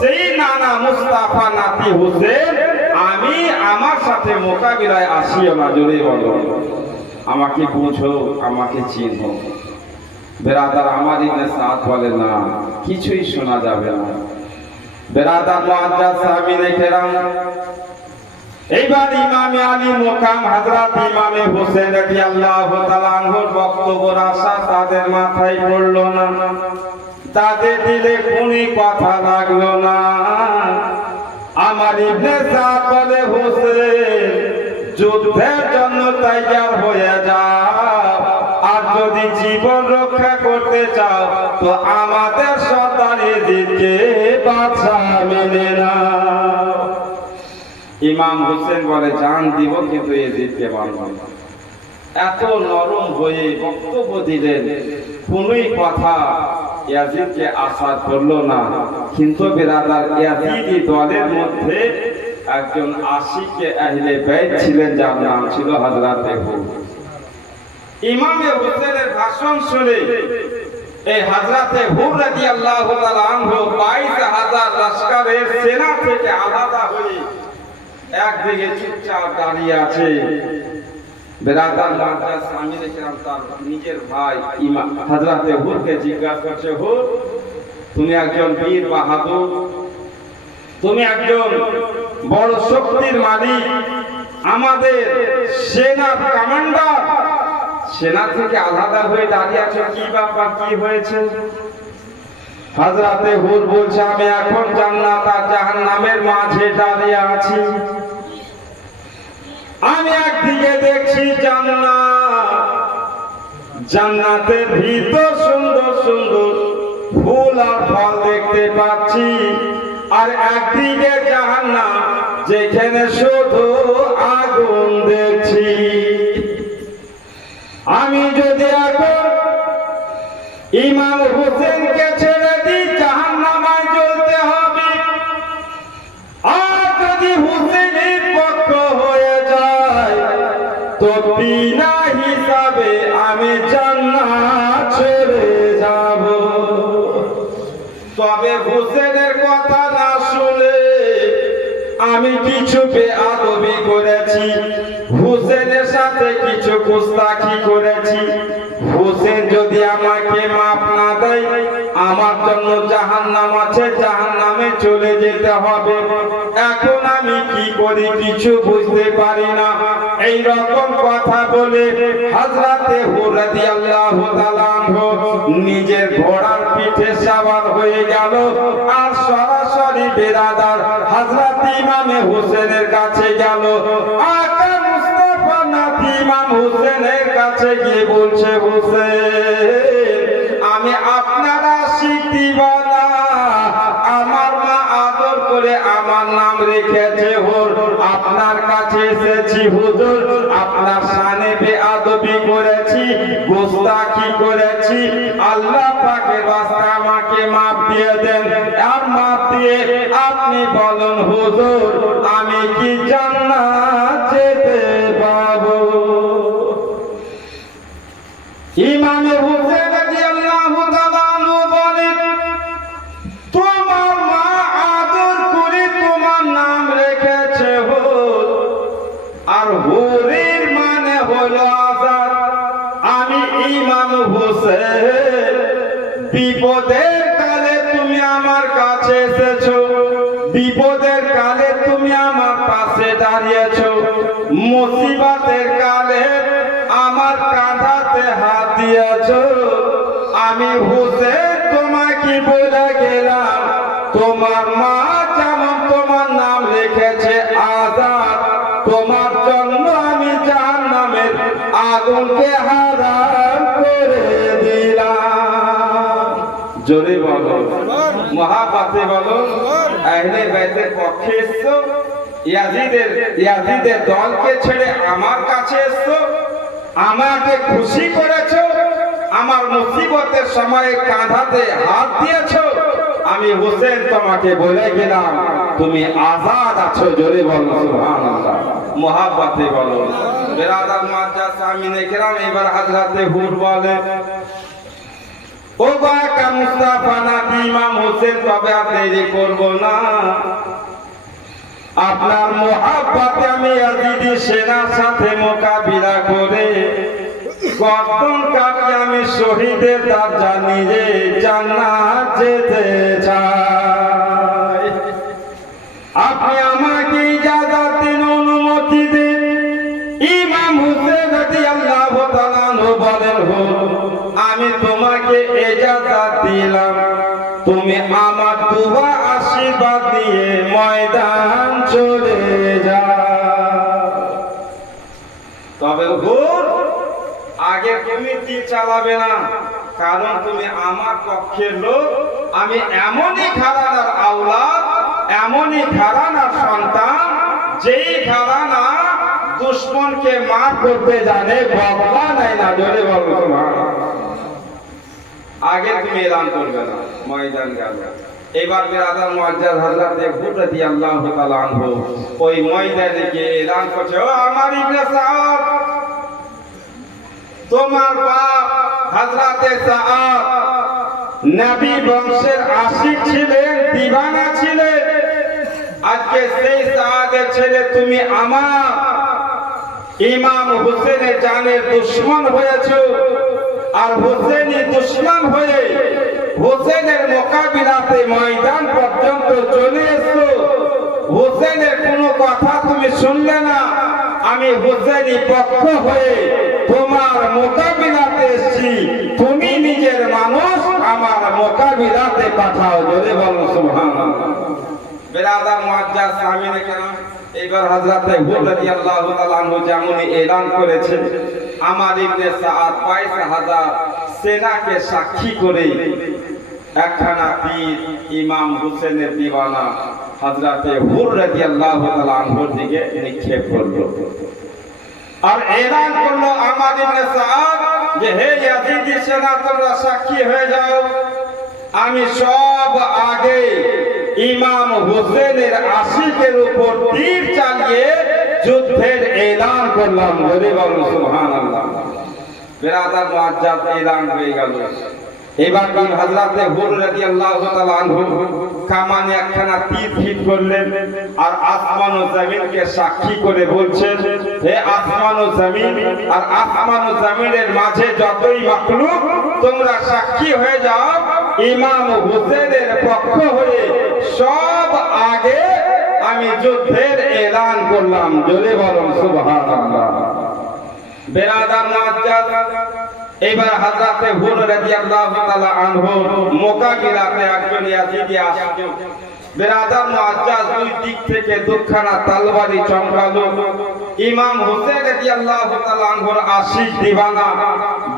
সেই নানা মুস্তাফা নাতি হোসেন, আমি আমার সাথে মোকাবিলায় আসিও না। জোরে বলো, আমাকে বুঝো, আমাকে চিনো। বেরাদার আমার ইবনে সাদ বলে না, কিছুই শোনা যাবে না। বেরাদার মুআজ্জাজ সামিনে কেরাম, এইবার ইমামে আলী মুকাম হযরত ইমামে হোসেন রাদিয়াল্লাহু তাআলা আনহুর বক্তব্যের আশা তাদের মাথায় পড়লো না, তাদের দিলে কোনো কথা লাগলো না। আমার ইবনে সাদ বলে, হোসেন যুদ্ধের জন্য তৈয়ার হয়ে যাও, আর যদি জীবন রক্ষা করতে চাও তো আমাদের সর্দারের দিকে বাছা মেনে নাও। ইমাম হোসেন বলে, জান দিব কিন্তু এজিদকে মানব না। এত নরম হয়ে বক্তব্য দিলেন, কোনই কথা ইয়াজিদকে আসাদ করলো না। কিন্তু বেরাদার ইয়াজিদি দলের মধ্যে একজন আশিকে আহলে বাইত ছিলেন, যার নাম ছিল হযরত হুর। ইমামে হোসেনের ভাষণ শুনে এই হযরত হুর রাদিয়াল্লাহু তাআলা আনহু 22,000 লস্করের সেনা থেকে আলাদা হয়ে একদিকে চুপচাপ দাঁড়িয়ে আছে। বেরাদার মুআজ্জাজ সামিনে কেরাম তার নিজের ভাই ইমাম হযরত হুরকে জিজ্ঞাসা করছে, হুর তুমি একজন বীর বাহাদুর, তুমি একজন বড় শক্তির মালিক, আমাদের সেনার কমান্ডার, সেনা থেকে আলাদা হয়ে দাঁড়িয়ে আছো, কি ব্যাপার, কি হয়েছে? হযরত হুর বলছে, আমি এখন জান্নাত আর জাহান্নামের মাঝে দাঁড়িয়ে আছি। আমি একদিকে দেখছি জান্নাত, জান্নাতের ভিতর সুন্দর সুন্দর ফুল আর ফল দেখতে পাচ্ছি, আর একদিকে জাহান্নাম, যেখানে শুধু আগুন দেখছি। আমি যদি এখন ইমাম হোসেনকে ছেড়ে দিই, জাহান্নামায় জ্বলতে হবে, আর যদি হোসেনের পক্ষ হয়ে যায় তো বিনা হিসাবে আমি জান্নাত ছেড়ে যাব। তবে হোসেনের কথা না শুনে আমি কিছু বেয়াদবি করেছি, হুসেনের সাথে কিছু গুস্তাখি করেছি, হুসেন যদি আমাকে মাফ না দেয় আমার জন্য জাহান্নাম আছে, জাহান্নামে চলে যেতে হবে। এখন আমি কি করি কিছু বুঝতে পারি না। এই রকম কথা বলে হযরতে হুর রাদিয়াল্লাহু তাআলা আনহু নিজের ঘোড়ার পিঠে সওয়ার হয়ে গেল আর সরাসরি বেরাদার হযরত ইমামে হুসেনের কাছে গেল। আকা মুস্তাফা নাতি ইমাম হুসেনের কাছে গিয়ে বলছে, হুসেন আমি আপনার আশিক দিওয়ানা, আমার মা আদর করে আমার নাম রেখেছে হুর, আপনার কাছে এসেছি হুজুর, আপনার শানে বেয়াদবি করেছি, গোস্তাখি করেছি, আল্লাহ পাকের রাস্তায় আমাকে মাফ দিয়ে দেন। আর মাফ দিয়ে আপনি বলুন হুজুর আমি কি জান্নাত যেতে পাবো? ইমামে হুসেন রাদিয়াল্লাহু তাআলা আনহু বলেন, তোমার মা আদর করে তোমার নাম রেখেছে হুর, আর হুরের মানে হলো আজাদ। আমি ইমাম হুসেন, বিপদের কালে তুমি আমার কাছে এসেছো, বিপদের কালে তুমি আমার পাশে দাঁড়িয়েছো, মুসিবতের কালে আমার কাঁধাতে হাত দিয়েছো। আমি হুসেন তোমাকে বলে গেলাম, তোমার মা যেমন তোমার নাম রেখেছে আজাদ, তোমার জন্য আমি জাহান্নামের আগুনকে হারাম করে দিলাম। জোরে বলো, মহাপাতে বলো, আহলে বাইতের পক্ষে এসছো, ইয়াজিদের দলকে ছেড়ে আমার কাছে এসছো, আমাকে খুশি করেছো, আমার মুসিবতের সময় কাঁধাতে হাত দিয়েছো। আমি হুসেন তোমাকে বলে গেলাম তুমি আজাদ আছো। জোরে বলো সুবহানাল্লাহ, মহাব্বতে বলো। বেরাদার মুআজ্জাজ সামিনে কেরাম, এবার হযরতে হুর বলে, ও বাকা মুস্তাফা নাতি ইমাম হুসেন, তবে আর দেরি করব না, আপনার মহাব্বতে আমি ইয়াজিদি সেনার সাথে মোকাবিলা করে গর্দন কাটিয়ে আমি শহীদের দরজা নিয়ে জান্নাত যেতে চাই। আপনি আমাকে ইজাজত দিন, অনুমতি দিন। ইমাম হুসেন রাদিয়াল্লাহু তাআলা আনহু বলেন, আমি তোমাকে ইজাজত দিলাম, তুমি আমার দুআ আশীর্বাদ দিয়ে ময়দান চলে যাও। তবে হুর আগে তুমি তীর চালাবে না, কারণ তুমি আমার পক্ষের লোক। আমি এমনই ঘরানার আওলাদ, এমনই ঘরানার সন্তান, যেই ঘরানা দুশমনকে মার করতে জানে, বদলা নেয় না। জোরে বলো সুবহানাল্লাহ। আগে তুমি এলান করবে না, ময়দান গেল। এবার বেরাদার মুআজ্জাজ হযরতে হুর রাদিয়াল্লাহু তাআলা আনহু ওই ময়দানে গিয়ে এলান করছে, ও আমার ইবনে সাদ, তোমার বাপ হযরতে সাদ নবী বংশের আশিক ছিলেন, দিওয়ানা ছিলেন। আজকে সেই সাদের ছেলে তুমি আমার ইমাম হুসেনের জানের দুশমন হয়েছো। আর হুসেনি দুশমন হয়ে হুসেনের মোকাবিলাতে ময়দান পর্যন্ত চলে এসো, হুসেনের কোনো কথা তুমি শুনলে না। আমি হুসেনি পক্ষ হয়ে তোমার মোকাবিলাতে এসেছি, তুমি নিজের মানুষ আমার মোকাবিলাতে পাঠাও। জোরে বলো সুবহানাল্লাহ। বেরাদার মুআজ্জাজ সামিনে কেরাম, এবার হযরতে হুর রাদিয়াল্লাহু তাআলা আনহু যেমনই এলান করেছে, আমার ইবনে সাদ ২২,০০০ সেনাকে সাক্ষী করে একখানা তীর ইমাম হুসেনের দিওয়ানা হযরতে হুর রাদিয়াল্লাহু তাআলা আনহুর দিকে নিক্ষেপ করলো। আর এলান করলো আমার ইবনে সাদ যে, হে ইয়াজিদি সেনা, তোমরা সাক্ষী হয়ে যাও, আমি সব আগে ইমাম হুসেনের আশিকের উপর তীর চালিয়ে যুদ্ধের এলান করলাম। জোরে বলুন সুবহানাল্লাহ। বেরাদার মুআজ্জাজ এলান হয়ে গেল। এবার হযরতে হুর রাদিয়াল্লাহু তাআলা আনহু কামানে একখানা তীর ঠিক করলেন আর আসমান ও জমিনকে সাক্ষী করে বলছেন, হে আসমান ও জমিন আর আসমান ও জমিনের মাঝে যতই মাখলুক তোমরা সাক্ষী হয়ে যাও, ইমাম হুসেনের পক্ষ হয়ে সব আগে আমি যুদ্ধের এলান করলাম। জোরে বলুন সুবহানাল্লাহ। বেরাদার মুআজ্জাজ, এবার হযরতে হুর রাদিয়াল্লাহু তাআলা আনহু মোকাবিলাতে একজন ইয়াজিদি আসছে। বেরাদার মুআজ্জাজ, দুই দিক থেকে দুখানা তরবারি চমকালো। ইমাম হুসেন রাদিয়াল্লাহু তাআলা আনহুর আশিক দিওয়ানা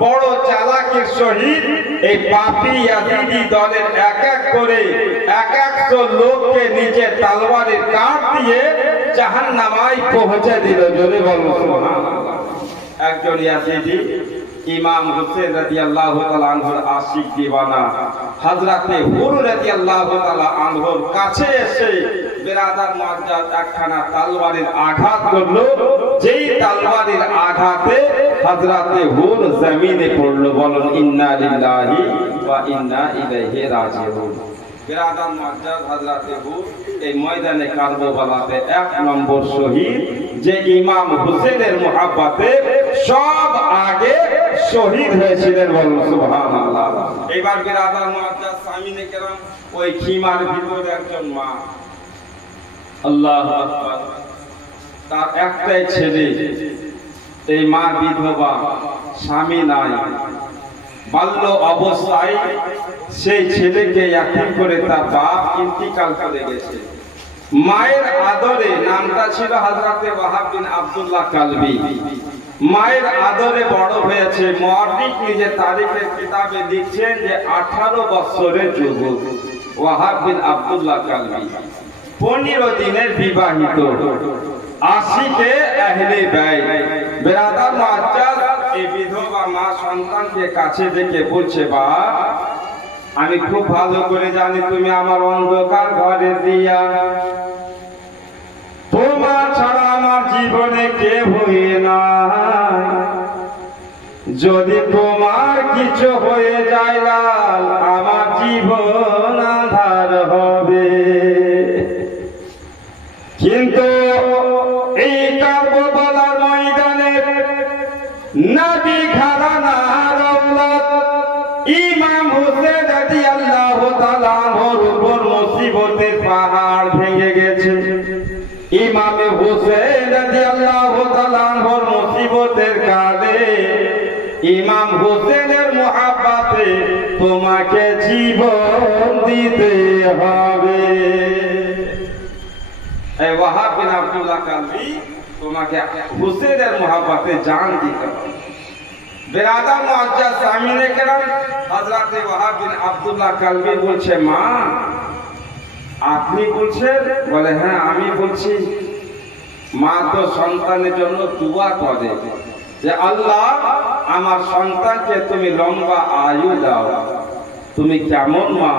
বড় চালাকির সহিত এই পাপী ইয়াজিদি দলের এক এক করে 100 লোককে নিজে তরবারির কাঠ দিয়ে জাহান্নামায় পৌঁছে দিল। জোরে বলুন সুবহানাল্লাহ। একজন ইয়াজিদি ইমাম হুসেন রাদিয়াল্লাহু তাআলা আনহুর আশিক দিওয়ানা হযরতে হুর রাদিয়াল্লাহু তাআলা আনহুর কাছে এসে বেরাদার মুআজ্জাজ একখানা তরবারির আঘাত করলো। যেই তরবারির আঘাতে হযরতে হুর জমিনে পড়লো। বলুন ইন্না লিল্লাহি ওয়া ইন্না ইলাইহি রাজিউন। বেরাদার মুআজ্জাজ, হযরতে হুর এই ময়দানে কারবালাতে 1 নম্বর শহীদ, যে ইমাম হুসেনের মুহাব্বতে সব আগে শহীদ হয়েছিলেন। বলুন সুবহানাল্লাহ। এবার বেরাদার মুআজ্জাজ সামিনে কেরাম, ওই খিমার ভিতরে একজন মা, আল্লাহু আকবার, তার একটাই ছেলে, এই মা বিধবা, স্বামী নাই। বাল্য অবস্থায় সেই ছেলেকে ইয়াতীম করে তার বাপ ইন্তিকাল করে গেছে। মায়ের আদরে, নামটা ছিল হযরতে ওয়াহাব বিন আব্দুল্লাহ কালবি, মায়ের আদরে বড় হয়েছে। মুআররিখ নিজে তারিখের কিতাবে লিখছেন যে 18 বছরের যুবক ওয়াহাব বিন আব্দুল্লাহ কালবি, 15 দিনের বিবাহিত, আশিকে আহলে বাইত। বেরাদার মুআজ্জাজ, এই বিধবা মা সন্তানকে কাছে ডেকে বলছে, বা আমি খুব ভালো করে জানি তুমি আমার অন্ধকার ঘরে দিয়া, তোমার ছাড়া আমার জীবনে কেউই নাই। যদি তোমার কিছু হয়ে যায় লাল, আমার জীবন আঁধার হবে। কিন্তু এই কারবালার ময়দানে নবী ঘরানার আওলাদ ইমাম হুসেন রাদিয়াল্লাহু তাআলা আনহুর উপর মুসিবতের পাহাড় ভেঙে গেছে। ইমাম হুসেন রাদিয়াল্লাহু তাআলা আনহুর মুসিবতের কালে ইমাম হুসেনের মুহাব্বতে তোমাকে জীবন দিতে হবে। এই ওয়াহাব বিন আব্দুল্লাহ কালবি, তোমাকে হুসেনের মুহাব্বতে জান দিতে হবে। বেরাদার মুআজ্জাজ সামিনে কেরাম, হযরতে ওয়াহাব বিন আব্দুল্লাহ কালবি বলছে, মা আপনি বলছেন? বলে হ্যাঁ আমি বলছি। মা তো সন্তানের জন্য দোয়া করে যে আল্লাহ আমার সন্তানকে তুমি লম্বা আয়ু দাও। তুমি কেমন মা,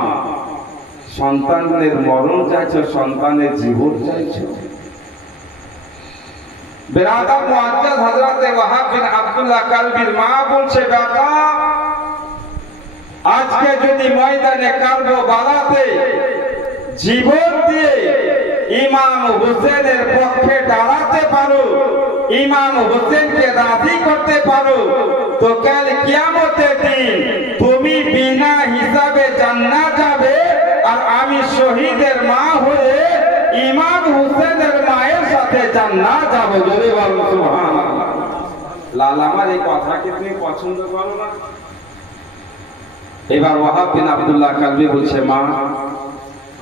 সন্তানের মরণ চাইছো, সন্তানের জীবন চাইছো? বেরাদার মুআজ্জাজ হযরতে ওয়াহাব বিন আব্দুল্লাহ কালবির মা বলছে, বেটা আজকে যদি ময়দানে কারবালাতে জীবন দিয়ে ইমাম হুসেনের পক্ষে দাঁড়াতে পারো, ইমাম হুসেনকে রাজি করতে পারো, তো কাল কিয়ামতের দিন তুমি বিনা হিসাবে জান্নাত যাবে, আর আমি শহীদের মা হয়ে ইমাম হুসেনের মায়ের সাথে জান্নাত যাব। জোরে বলুন সুবহানাল্লাহ। লাল, আমার এই কথাকে তুমি পছন্দ করো না? এবার ওয়াহাব বিন আব্দুল্লাহ কালবি বলছে, মা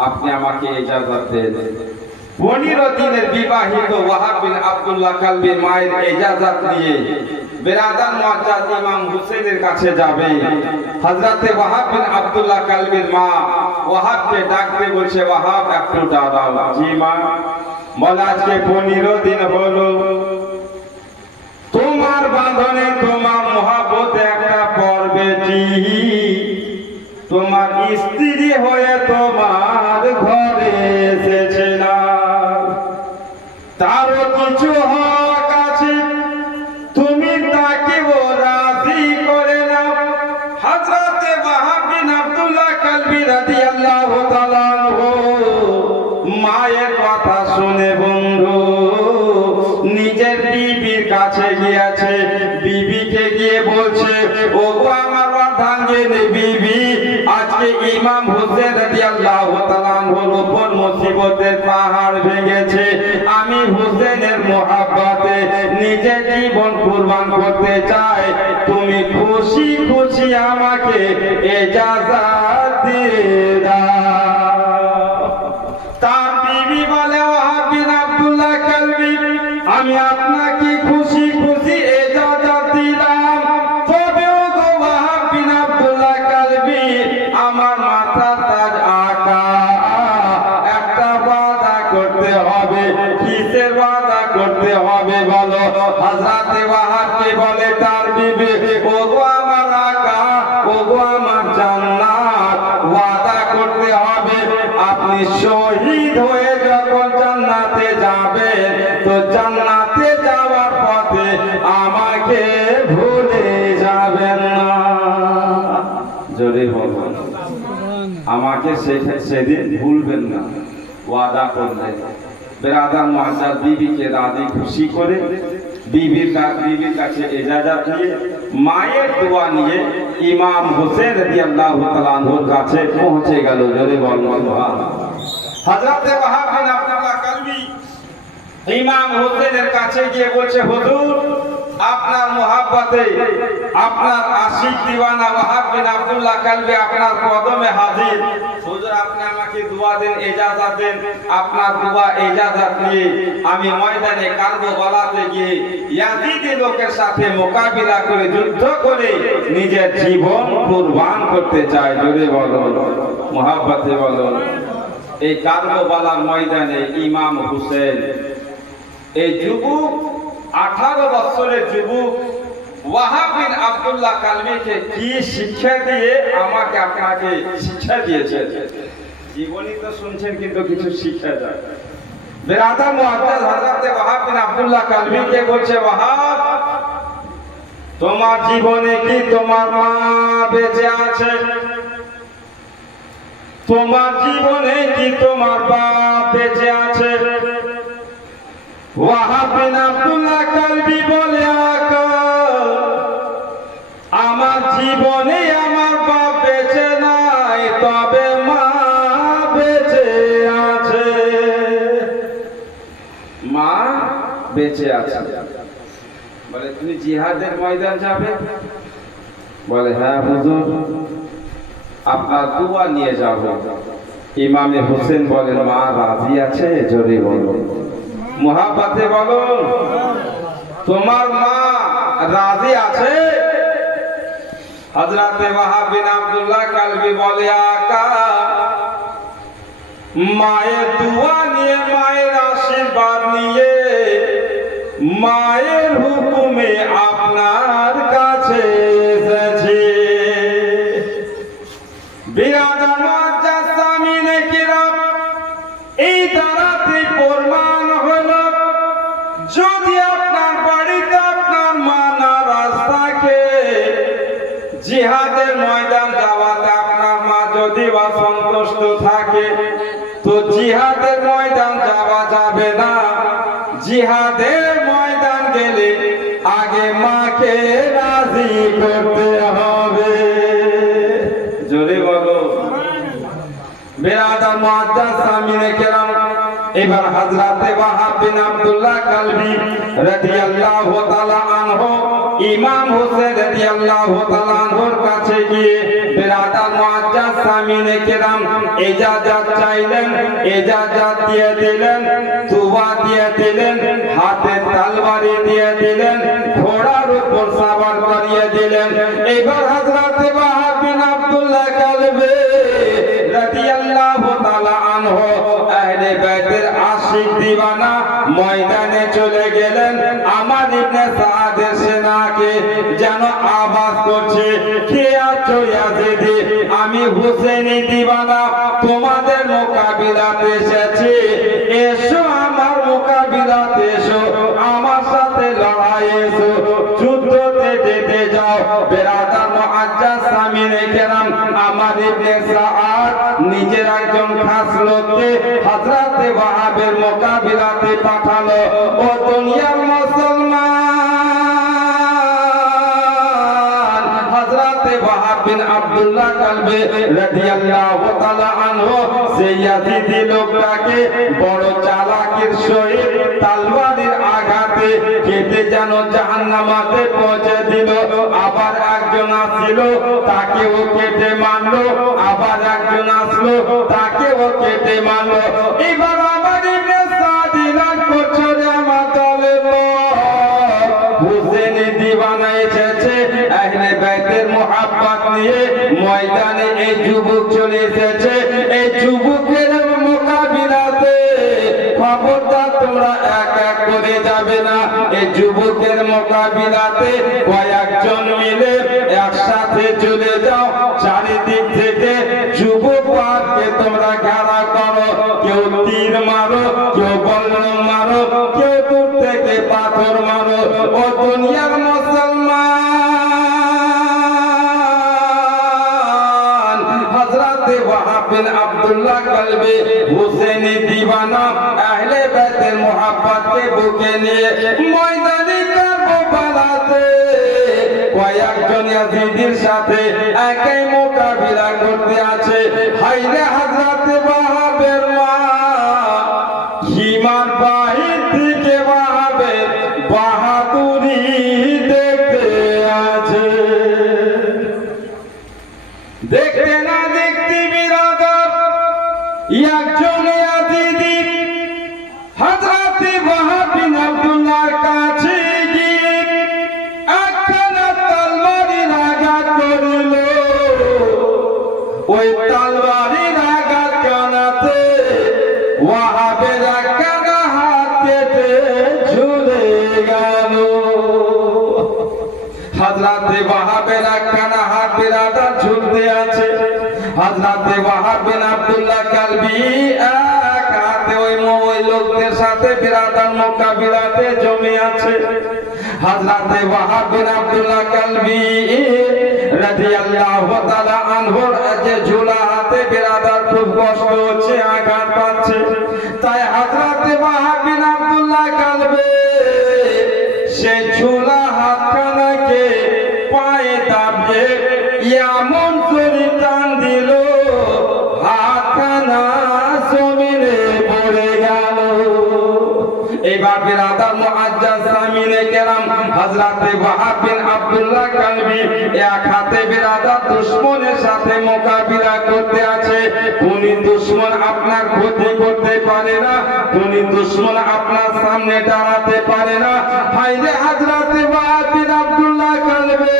আপনি আমাকে ইজাজত দেন। 15 দিনের বিবাহিত ওয়াহাব বিন আব্দুল্লাহ কালবির মায়ের ইজাজত নিয়ে বেরাদার মুআজ্জাজ ইমাম হুসেনের কাছে যাবে। হযরতে ওয়াহাব বিন আব্দুল্লাহ কালবির মা ওয়াহাবকে ডাকতে বলছে, ওয়াহাব একটু দাঁড়াও। জি মা। বলে আজকে 15 দিন হলো তোমার বাঁধনে, তোমার মুহাব্বতে একটা পরবেটি তোমার স্ত্রী হয়ে তোমার ঘরে এসেছে না, তারও কিছু হক আছে, তুমি তাকে রাজি করে নাও। হযরতে ওয়াহাব মায়ের কথা শুনে বন্ধু নিজের বিবির কাছে গিয়েছে, বিবিকে গিয়ে বলছে, ও আমার অর্ধাঙ্গিনী বিবি, আজকে ইমাম হোসেন রাদিয়াল্লাহু তাআলা আনহুর উপর মুসিবতের পাহাড় ভেঙেছে। আমি হোসেনের মহব্বতে নিজের জীবন কুরবান করতে চাই, তুমি খুশি খুশি আমাকে ইজাজত দিয়ে দাও। তার বিবি বলে, ওয়াহাব বিন আব্দুল্লাহ কালবি, আমি আপনাকে খুশি খুশি ইজাজত দিলাম, তবে ও গো ওয়াহাব বিন আব্দুল্লাহ কালবি, আমার মাথার তাজ আকা একটা ওয়াদা করতে হবে। কিসের ওয়াদা করতে হবে বলো? হযরত ওয়াহাবকে বলে তার বিবি, ও গো আমার আকা, ও গো আমার জান্নাত, ওয়াদা করতে হবে আপনি শহীদ হয়ে যখন জান্নাতে যাবেন, তো জান্নাতে যাওয়ার পথে আমাকে ভুলে যাবেন না। জোরে বলুন, আমাকে সেদিন ভুলবেন না, ওয়াদা করলেন। বেরাদার মুআজ্জাজ বিবিকে রাজি খুশি করে বিবির কাছে ইজাজত নিয়ে মায়ের দোয়া নিয়ে ইমাম হোসেন রাদিয়াল্লাহু তাআলা আনহুর কাছে পৌঁছে গেল। জোরে বলুন হযরত ওয়াহাব বিন আব্দুল্লাহ কালবি ইমাম হোসেনের কাছে গিয়ে বলছে, হুজুর আপনার মুহাব্বতে আপনার আশিক দিওয়ানা ওয়াহাব বিন আব্দুল্লাহ কালবি আপনার কদমে হাজির। হুজুর আপনি আমাকে দোয়া দেন, ইজাজত দেন। আপনার দোয়া ইজাজত নিয়ে আমি ময়দানে কারবালাতে গিয়ে ইয়াজিদি লোকের সাথে মোকাবিলা করে যুদ্ধ করে নিজের জীবন কুরবান করতে চাই। জোরে বলুন, মুহাব্বতে বলুন। এই কারবালার ময়দানে ইমাম হোসেন এই যুবক 18 বছরের যুবক ওয়াহাব বিন আব্দুল্লাহ কালবিকে কি শিক্ষা দিয়ে আমাকে আপনাকে শিক্ষা দিয়েছে। জীবনী তো শুনছেন কিন্তু কিছু শিক্ষা যায়। বেরাদার মুআজ্জাজ হযরত ওয়াহাব বিন আব্দুল্লাহ কালবিকে বলছে, ওয়াহাব তোমার জীবনে কি তোমার মা বেঁচে আছে? তোমার জীবনে কি তোমার বাপ বেঁচে আছে? ওয়াহাব বিন আব্দুল্লাহ কালবি বলে, আকা আমার জীবনে আমার বাপ বেঁচে নাই, তবে মা বেঁচে আছে। মা বেঁচে আছে। বলে তুমি জিহাদের ময়দান যাবে? বলে হ্যাঁ হুজুর, আপনার দোয়া নিয়ে যাব। ইমামে হোসেন বলেন, মা রাজি আছে? জোরে বলুন, মুহাব্বতে বলুন, তোমার মা রাজি আছে? হযরত ওয়াহাব বিন আব্দুল্লাহ কালবি বলে, আকা মায়ের দোয়া নিয়ে, মায়ের আশীর্বাদ নিয়ে, মায়ের হুকুমে আপনার কাছে এসেছি। বিরাদার মুআজ্জাজ সামিনে কিরাম, এই দ্বারাতে প্রমাণ হলো যদি আপনার বাড়িতে আপনার মা নারাজ থাকে, জিহাদের ময়দান যাওয়াতে আপনার মা যদি অসন্তুষ্ট থাকে, তো জিহাদের ময়দান যাওয়া যাবে না। জিহাদের ময়দান গেলে আগে মাকে রাজি করতে হবে। জোরে বলো। বেরাদার মুআজ্জাজ সামিনে কেরাম, এবার হযরত ওয়াহাব বিন আব্দুল্লাহ কালবি রাদিয়াল্লাহু তাআলা আনহু ইমাম হোসেন রাদিয়াল্লাহু তাআলা আনহুর কাছে গিয়ে বেরাদার মুআজ্জাজ সামিনে কেরাম ইজাজত চাইলেন। ইজাজত দিয়ে দিলেন, দোয়া দিয়ে দিলেন, হাতে তরবারি দিয়ে দিলেন, ঘোড়ার উপর সওয়ার করিয়ে দিলেন। এবার হযরত ওয়াহাব বিন আব্দুল্লাহ কালবি রাদিয়াল্লাহু তাআলা আনহু আহলে বাইতের আশিক দিওয়ানা ময়দানে চলে গেলেন। আমার ইবনে সাদের সেনাকে যেন আওয়াজ করছে, কে আছো ইয়াজিদি? আমি হুসেনি দিওয়ানা তোমাদের মোকাবিলাতে এসেছি, এসো আমার মোকাবিলাতে এসো, আমার সাথে লড়াই এসো, যুদ্ধতে যেতে যাও। বেরাদার মুআজ্জাজ সামিনে কেরাম, আমার ইবনে সাদ নিজের একজন খাস লোককে লোককে হযরতে ওয়াহাবের মোকাবিলাতে পাঠালো। ও দুনিয়ার মুসলমান, হযরতে ওয়াহাব বিন আব্দুল্লাহ কালবি রাদিয়াল্লাহু তাআলা আনহু সেই ইয়াজিদি লোকটাকে বড় চালাকির সহিত তলোয়ারের আঘাতে কেটে যেন জাহান্নামাতে পৌঁছে দিল। আবার একজন আসছিল, তাকেও কেটে মারলো। আবার একজন আসলো, তাকেও কেটে মারলো। এবার আমার ইবনে সাদ ইলান করছে রে আমার দলের লোক, হুসেনি দিওয়ানা এসেছে আহলে বাইতের মুহাব্বত নিয়ে ময়দানে। এই যুবক চলে এসেছে, এই যুবকের মোকাবিলাতে খবরদার তোমরা এক এক করে যাবে না। এই যুবকের মোকাবিলাতে কয়েকজন মিলে একসাথে চলে যাও। চারিদিক থেকে যুবককে তোমরা ঘেরা করো, কেউ তীর মারো, কেউ বল্লম মারো, কেউ দূর থেকে পাথর মারো। ও দুনিয়ার মুসলমান, হযরতে ওয়াহাব বিন আব্দুল্লাহ কালবি হুসেনি দিওয়ানা আহলে বাইতের মুহাব্বতকে বুকে নিয়ে ময়দানে কারবালাতে কয়েকজন ইয়াজিদির সাথে একই মোকাবিলা করতে আছে। হায়রে হযরতে ওয়াহাবের মা হিমার বাহির থেকে ওয়াহাবের বাহাদুরি দেখতে আছে। দেখতে না দেখতে বিরাদর একজন ইয়াজিদি হযরতে ওয়াহাব বিন আব্দুল্লাহর কাছে গিয়ে একখানা তলোয়ারের আঘাত করিল। ওই তলোয়ারের আঘাত কানাতে ওয়াহাবের একখানা হাত কেটে ঝুলে গেল। হযরতে ওয়াহাবের একখানা হাত বিরাদার ঝুলতে আছে। হযরতে ওয়াহাব বিন আব্দুল্লাহ কালবি এক হাতে ওই লোকদের সাথে বিরাদার মোকাবিলাতে জমে আছে। হযরতে ওয়াহাব বিন আব্দুল্লাহ কালবি রাদিয়াল্লাহু তাআলা আনহুর যে ঝুলা হাতে বিরাদার খুব কষ্ট হচ্ছে, আঘাত পাচ্ছে। তাই হযরতে ওয়াহাব বিন আব্দুল্লাহ কালবি সেই ঝুলা হাতখানাকে পায়ে দাবিয়ে এমন করে টান দিল, হাতখানা জমিনে পড়ে গেল। এবার বিরাদার মুআজ্জাজ সামিনে কেরাম, হযরতে ওয়াহাব বিন আব্দুল্লাহ কালবি এক হাতে বিরাদার দুশমনের সাথে মোকাবিলা করতে আছে। কোন দুশমন আপনার ক্ষতি করতে পারে না, কোন দুশমন আপনার সামনে দাঁড়াতে পারে না। হায়রে হযরতে ওয়াহাব বিন আব্দুল্লাহ কালবি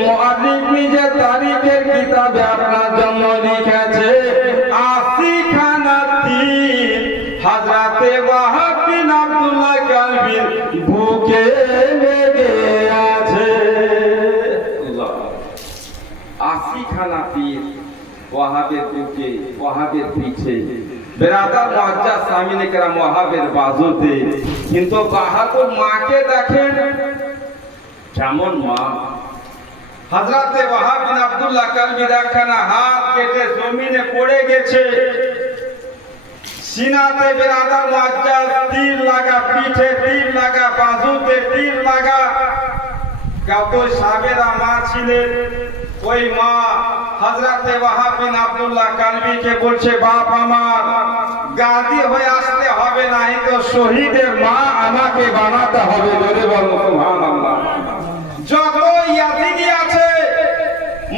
মুআল্লিফ নিজে তারিখের কিতাবে আপনার জন্য লিখেছে ৮০ খানা তীর হযরতে ওয়াহাব বিন আব্দুল্লাহ কালবির বুকে লেগে আছে। ৮০ খানা তীর ওয়াহাবের বুকে, ওয়াহাবের পিঠে। বেরাদার মুআজ্জাজ সামিনে কেরাম ওয়াহাবের বাজুতে। কিন্তু বাহাদুর মাকে দেখেন কেমন মা। হযরতে ওয়াহাব বিন আব্দুল্লাহ কালবির একখানা হাত কেটে জমিনে পড়ে গেছে। সিনাতে বেরাদার মুআজ্জাজ তীর লাগা, পিঠে তীর লাগা, বাজুতে তীর লাগা। কত সাবেরা মা ছিলেন। ওই মা হযরতে ওয়াহাব বিন আব্দুল্লাহ কালবিকে বলছে, বাপ আমার গাদি হয়ে আসতে হবে না, এই তো শহীদের মা আমাকে বানাতে হবে। জোরে বলো সুবহানাল্লাহ। যত ইয়াজিদি আছে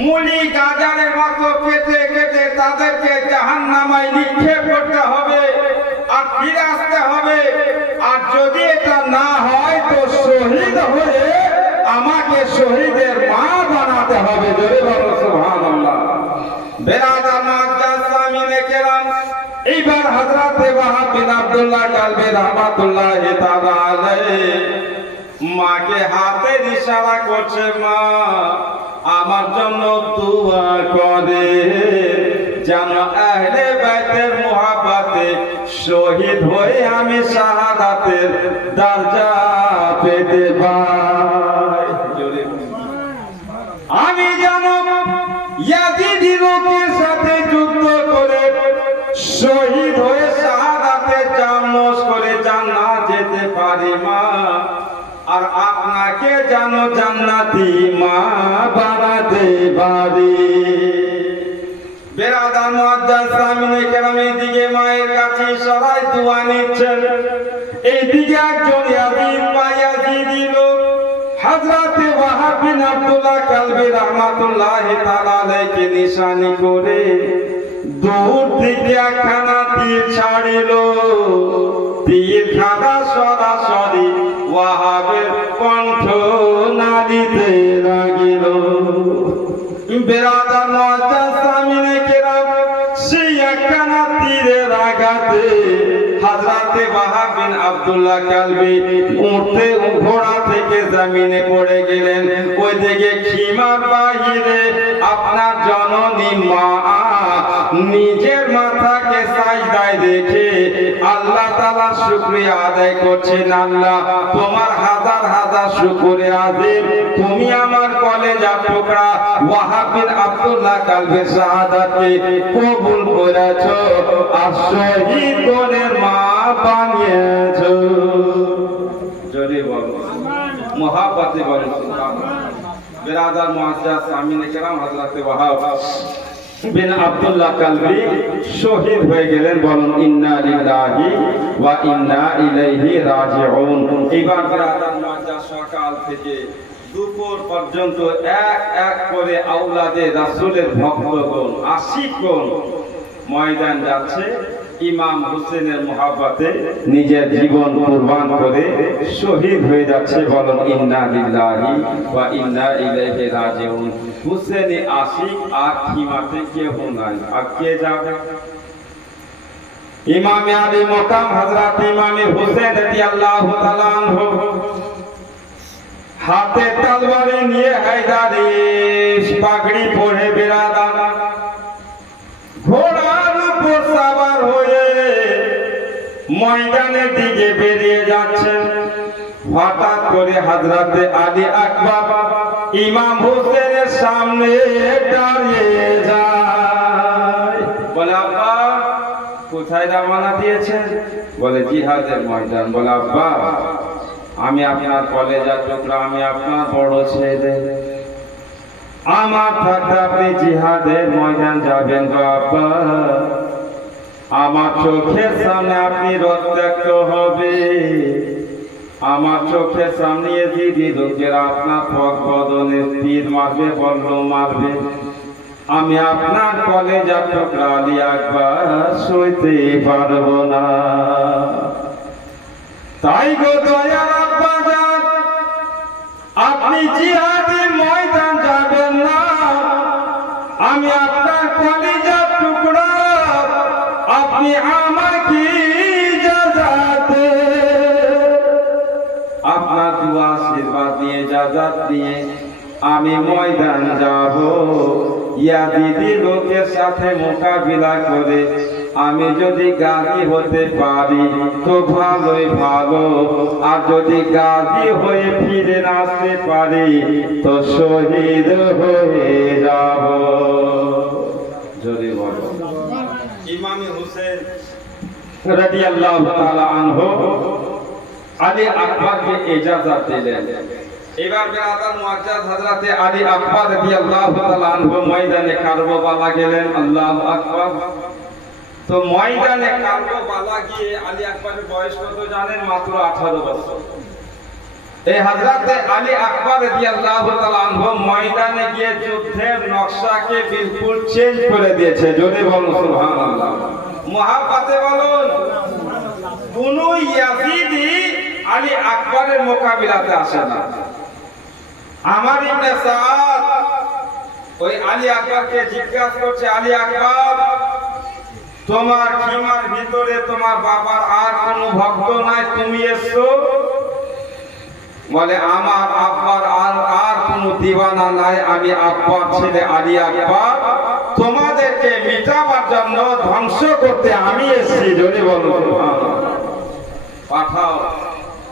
মুলি গাজারের মতো কেটে কেটে তাদেরকে জাহান্নামায় নিক্ষেপ করতে হবে আর ফিরে আসতে হবে। আর যদি এটা না হয় তো শহীদ হয়ে আমাকে শহীদের মা বানাতে হবে। জোরে বলো সুবহানাল্লাহ। বেরাদার মুআজ্জাজ সামিনে কেরাম, এইবার হযরতে ওয়াহাব বিন আব্দুল্লাহ কালবি রাহমাতুল্লাহি তাআলা আলাইহি মাকে হাতের ইশারা করছে, মা আমার জন্য দোয়া করে যেন আহলে বাইতের মুহাব্বতে শহীদ হয়ে আমি শাহাদাতের দরজা পেতে পাই। আমি যেন ইয়াজিদি লোকের সাথে যুদ্ধ করে শহীদ শহীদ হয়ে শাহাদাতের চামচ করে জান্নাত যেতে পারি মা, আর আপনাকে জানো জান্নাতি মা বানাতে পারি। বেরাদার মুআজ্জাজ সামিনে কেরামের দিকে মায়ের কাছে সবাই দোয়া নিচ্ছেন। এইদিকে একজন ইয়াজিদ বা ইয়াজিদি লোক হযরতে ওয়াহাব বিন আব্দুল্লাহ কালবি রাহমাতুল্লাহি তাআলা আলাইহি নিশানি করে দূর থেকে একখানা তীর ছাড়িল। তীর খানা সরাসরি ওয়াহাবের কণ্ঠ নালীতে লাগিল। বেরাদার মুআজ্জাজ সামিনে কেরাম সেই একখানা তীরের আঘাতে হযরতে ওয়াহাব বিন আব্দুল্লাহ কালবি উঠতে ঘোড়া থেকে জমিনে পড়ে গেলেন। ওই দিকে খিমার বাহিরে আপনার জননী মা নিজের মাথাকে সাজদায় রেখে আল্লাহ তাআলার শুকরিয়া আদায় করছেন। আল্লাহ তোমার হাজার হাজার শুকরিয়া আদিব, তুমি আমার কলেজার টুকরা ওয়াহাব বিন আব্দুল্লাহ কালবির শাহাদাতকে কবুল করেছো আর শহীদ কোনের মা বানিয়েছো। জোরে বলো মুহাব্বতে বলো সুবহানাল্লাহ। বেরাদার মুআজ্জাজ সামিনে কেরাম হযরতে ওয়াহাব বিন আব্দুল্লাহ কালবি শহীদ হয়ে গেলেন। বলুন ইন্না লিল্লাহি ওয়া ইন্না ইলাইহি রাজিউন। এবার বেরাদার মুআজ্জাজ সকাল থেকে দুপুর পর্যন্ত এক এক করে আওলাদে রাসূলের ভক্তগণ আশিকগণ ময়দান যাচ্ছে। ইমাম হুসেনের মুহাব্বতে নিজের জীবন কুরবান করে শহীদ হয়ে যাচ্ছে। বলুন ইন্না লিল্লাহি ওয়া ইন্না ইলাইহি রাজিউন। হুসেনে আশিক আর খিমাতে কেউ নাই, আর কে যাবে? ইমাম আলী মকাম হযরত ইমাম হুসেন রাদিয়াল্লাহু তাআলা আনহু হাতে তলবারে নিয়ে হায়দারি পাগড়ি পরে বেরাদার ঘোড়ার উপর সওয়ার হয়ে ময়দানের দিকে বেরিয়ে যাচ্ছেন। হঠাৎ করে হযরতে আলী আকবর ইমাম হুসেনের সামনে দাঁড়িয়ে যায়। বলে আব্বা কোথায় রওনা দিয়েছেন? বলে জিহাদের ময়দান। বলে আব্বা আমি আপনার কলেজার টুকরা, আমি আপনার বড় ছেলে, আমার থাকতে আপনি জিহাদের ময়দান যাবেন গো আব্বা? আমার চোখের সামনে আপনি রক্তাক্ত হবে, আমার চোখের সামনে দিদি লোকেরা আপনার পথ বদনে তীর মারবে, বল্ল মারবে, আমি আপনার কলেজার টুকরা আলী আকবর সইতে পারবো না। তাই গো দয়াল আব্বা জান, আপনি জিহাদের ময়দান যাবেন না, আমি আপনার কলিজার টুকরা, আপনি আমাকে ইজাজত আপনার দুআ আশীর্বাদ দিয়ে ইজাজত দিয়ে আমি ময়দান যাব। ইয়াজিদি লোকের সাথে মোকাবিলা করে আমি যদি গাজী হতে পারি তো ভালোই ভালো, আর যদি গাজী হয়ে ফিরে আসতে পারি তো শহীদ হয়ে যাব। জোরে বলো। ইমাম হুসেন রাদিয়াল্লাহু তাআলা আনহু আলী আকবরকে ইজাজত দিলেন। এবার বেরাদার মুআজ্জাজ হযরতে আলী আকবর রাদিয়াল্লাহু তাআলা আনহু ময়দানে কারবালা গেলেন। আল্লাহু আকবার। তো ময়দানে কারবালা গিয়ে আলী আকবরের বয়স কত জানেন? মাত্র 18 বছর। এই হযরতে আলী আকবর রাদিয়াল্লাহু তাআলা আনহু ময়দানে গিয়ে যুদ্ধের নকশাকে বিলকুল চেঞ্জ করে দিয়েছে। জোরে বলুন সুবহানাল্লাহ। মুহাব্বতে বলুন। কোন ইয়াজিদি আলী আকবরের মোকাবিলাতে আসে না। আমার ইবনে সাদ ওই আলী আকবরকে জিজ্ঞাসা করছে, আলী আকবর তোমার খিমার ভিতরে তোমার বাবার আর কোনো ভক্ত নাই, তুমি এসছো? বলে আমার আব্বার আর কোনো দিওয়ানা নাই, আমি আব্বার ছেলে আলী আকবর, তোমাদেরকে মিটাবার জন্য ধ্বংস করতে আমি এসেছি। জোরে বলো পাঠাও।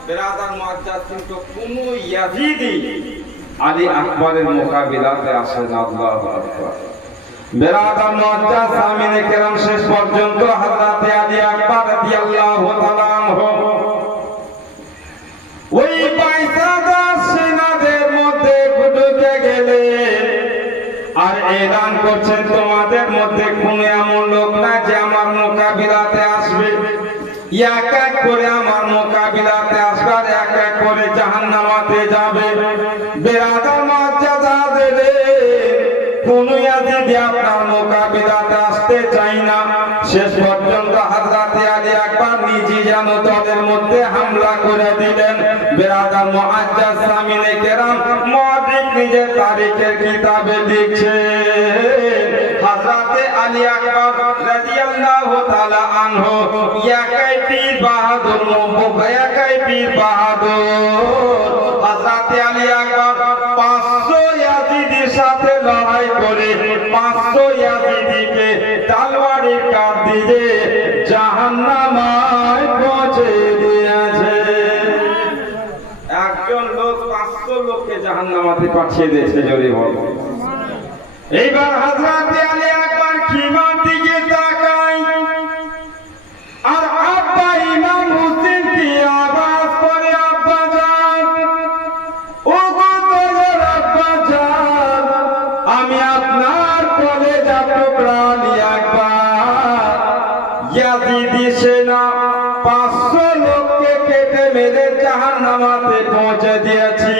বেরাদার মুআজ্জাজ কিন্তু কোন ইয়াজিদি আলী আকবরের মোকাবিলাতে আসে না। আল্লাহু আকবার। বেরাদার মুআজ্জাজ সামিনে কেরাম শেষ পর্যন্ত হযরত আলী আকবর রাদিয়াল্লাহু তাআলা আনহু ওই পয়সাদা সেনাদের মধ্যে ঢুকে গেলেন আর এলান করছেন, তোমাদের মধ্যে কোন এমন লোক না যে আমার মোকাবিলাতে আসবে, এক এক করে আমার মোকাবিলাতে আসবে আর এক এক করে জাহান্নামাতে যাবে। বেরাদার মুআজ্জাজাদের কোন ইয়াজিদি আপনার মোকাবিলাতে আসতে চাই না। শেষ পর্যন্ত হযরত আলী আকবর নিজে যেন দলের মধ্যে হামলা করে দিলেন। বেরাদার মুআজ্জাজ সামিনে কেরাম মুআদ্দিক নিজের তারিখের কিতাবে লিখছে, হযরত আলী আকবর রাদিয়াল্লাহু তাআলা আনহু একাই পীর বাহাদুর একাই পীর বাহাদুর। হযরত আলী আকবর 500 ইয়াজিদির সাথে লড়াই করে 500 ইয়াজিদিকে তলোয়ারের কাঠ দিয়ে জাহান্নামায় পৌঁছে দিয়েছে। একজন লোক 500 লোককে জাহান্নামাতে পাঠিয়ে দিয়েছে, জোরে বলো। এইবার হযরত আলী আকবর খিমার দিকে তাকায় আর আব্বা ইমাম হোসেন কি আওয়াজ করে, আব্বা জান, ও গো তোর আব্বা জান, আমি আপনার কলেজা টুকরা আলী আকবর ইয়াজিদি সেনা 500 লোককে কেটে মেরে জাহান্নামাতে পৌঁছে দিয়েছি,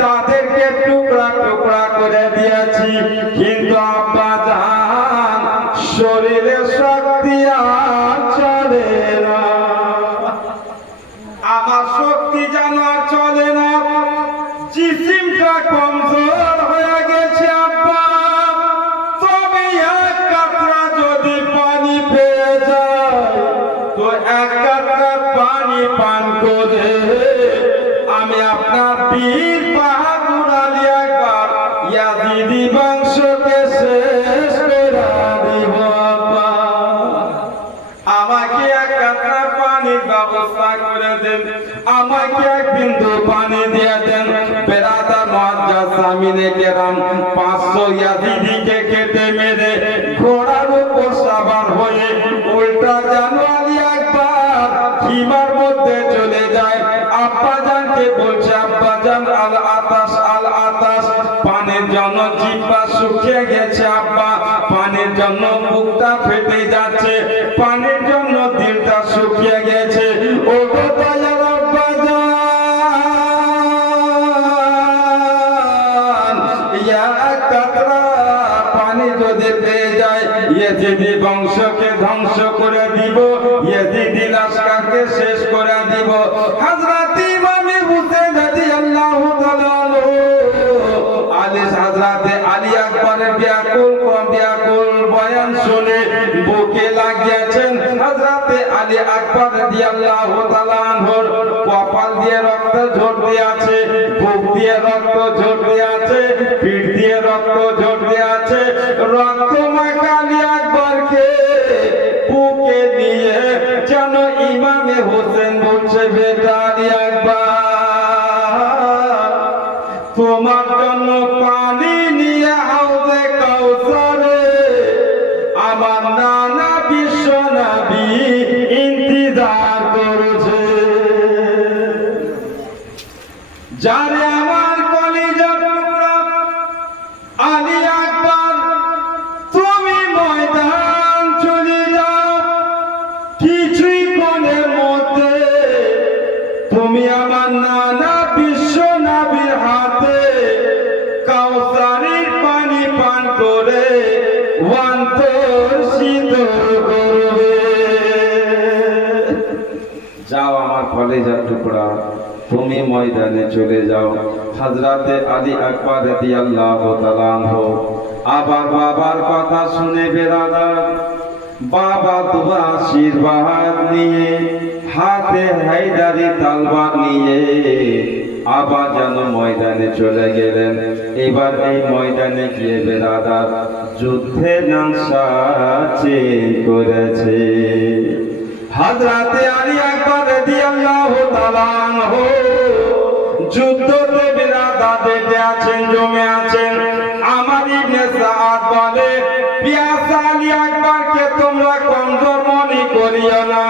তাদেরকে টুকরা টুকরা করে দিয়েছি, কিন্তু আব্বা জান শরীরে শক্তি আর চলে না, আমার শক্তি যেন আর চলে না, জিসিমটা কমজোর হয়ে গেছে আব্বা। তবে এক কাতরা যদি পানি পেয়ে যায় তো এক কাতরা পানি পান করে আমি আপনার পীর বাহাদুর আলী আকবর ইয়াজিদি বংশকে শেষ করে দিব আব্বা। আমাকে এক কাতরা পানির ব্যবস্থা করে দেন, আমাকে এক বিন্দু পানি দিয়ে দেন। বেরাদার মুআজ্জাজ সামিনে কেরাম 500 ইয়াজিদিকে কেটে মেরে ঘোড়ার উপর সওয়ার হয়ে উল্টা যেন আলী আকবর খিমার মধ্যে চলে যায়। আব্বা জানকে বলছে, আব্বা জান আল আতাস আল আতাস, পানির জন্য জিহ্বা শুকিয়ে গেছে আব্বা, পানির জন্য বুকটা ফেটে যাচ্ছে, পানির জন্য দিলটা শুকিয়ে গেছে। ও গো দয়ার আব্বা জান, এক কাতরা পানি যদি পেয়ে যায় ইয়াজিদি বংশকে ধ্বংস করে দিব, ইয়াজিদি লস্করকে শেষ করে দিব। হযরত ইমাম হুসাইন রাদিয়াল্লাহু তাআলা আনহু হযরত আলী আকবরের ব্যাকুল বয়ান শুনে বুকে লাগিয়েছেন। হযরত আলী আকবর রাদিয়াল্লাহু তাআলা আনহুর কপাল দিয়ে রক্ত ঝরতে আছে, বুক দিয়ে রক্ত ঝরতে আছে, পিঠ দিয়ে রক্ত ঝরতে আছে। রক্ত মাখা আলী আকবরকে বুকে নিয়ে যেন ইমামে হোসেন বলছে, বেটা আলী আকবর, তোমার জন্য পানি নিয়ে হাউজে কাউসারে আমার নানা বিশ্ব নবী ইন্তজার করছে। যারে আমার কলিজার টুকরা আলী আকবর, তুমি ময়দান চলে যাও, কিছুই কোণের মধ্যে তুমি আমার নানা বিশ্ব নবীর হাতে কাউসারের পানি পান করে অন্তর শীতল করবে। যাও আমার কলিজার টুকরা, তুমি ময়দানে চলে যাও। হযরতে আলী আকবর রাদিয়াল্লাহু তাআলা আনহু আবার বাবার কথা শুনে বেরাদার, বাবা দুয়া আশীর্বাদ নিয়ে হাতে হায়দারি তলোয়ার নিয়ে আবার যেন ময়দানে চলে গেলেন। এবার এই ময়দানে গিয়ে বেরাদার যুদ্ধের নকশা চেঞ্জ করেছে। হযরতে আলী আকবর রাদিয়াল্লাহু তাআলা আনহু যুদ্ধতে বেরাদার ডেটে আছেন, জমে আছেন। আমার ইবনে সাআদ বলে না,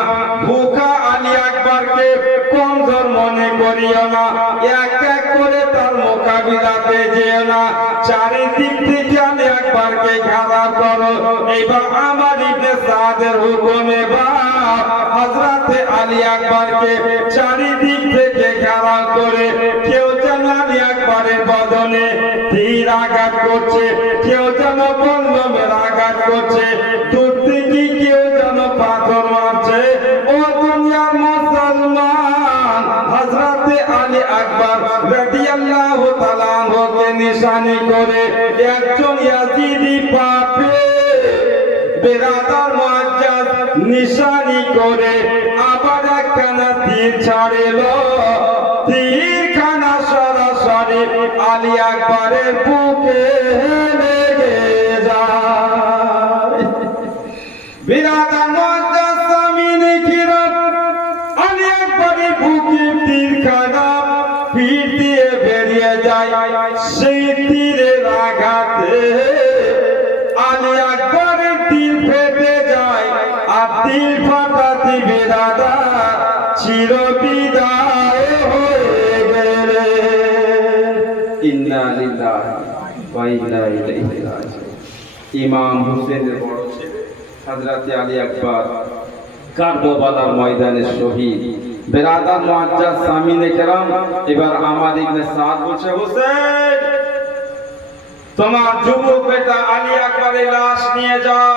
ভুখা আলী আকবরকে কমজোর মনে করিও না, এক এক করে তার মোকাবিলাতে যেও না, চারিদিক থেকে আলী আকবরকে ঘেরাও করো। এবার আমার ইবনে সাদের হুকুমে বা হযরতে আলী আকবরকে চারিদিক থেকে ঘেরাও করে কেউ যেন আলী আকবরের বদনে তীর আঘাত করছে, কেউ যেন কলমের আঘাত করছে, দূর থেকে কেউ যেন পাথর মারছে। ও দুনিয়ার মুসলমান, হযরতে আলী আকবর রাদিয়াল্লাহু তাআলা আনহুকে নিশানি করে একজন ইয়াজিদি পাপী বেরাদার মুআজ্জাজ নিশানি করে আবার একখানা তীর ছাড়িল। তীরখানা সরাসরি আলী আকবরের বুকে লেগে যায়। বেরাদার মুআজ্জাজ সামিনে কিরাম আলী আকবরের বুকে তীরখানা পিঠ দিয়ে বেরিয়ে যায়। সেই তীরের আঘাতে আলী আকবরের দিল ফেটে যায়, আর দিল ফাটাতে বেরাদা চির বিদায় হয়ে গেলেন। ইন্না লিল্লাহি ওয়া ইন্না ইলাইহি রাজিউন। ইমাম হোসেনের বড় ছেলে হযরতে আলী আকবর কারবালার ময়দানে শহীদ। বেরাদার মুআজ্জাজ সামিনে কেরাম, এবার আমার ইবনে সাদ বলছে, হোসেন তোমার যুবক বেটা আলী আকবরের লাশ নিয়ে যাও।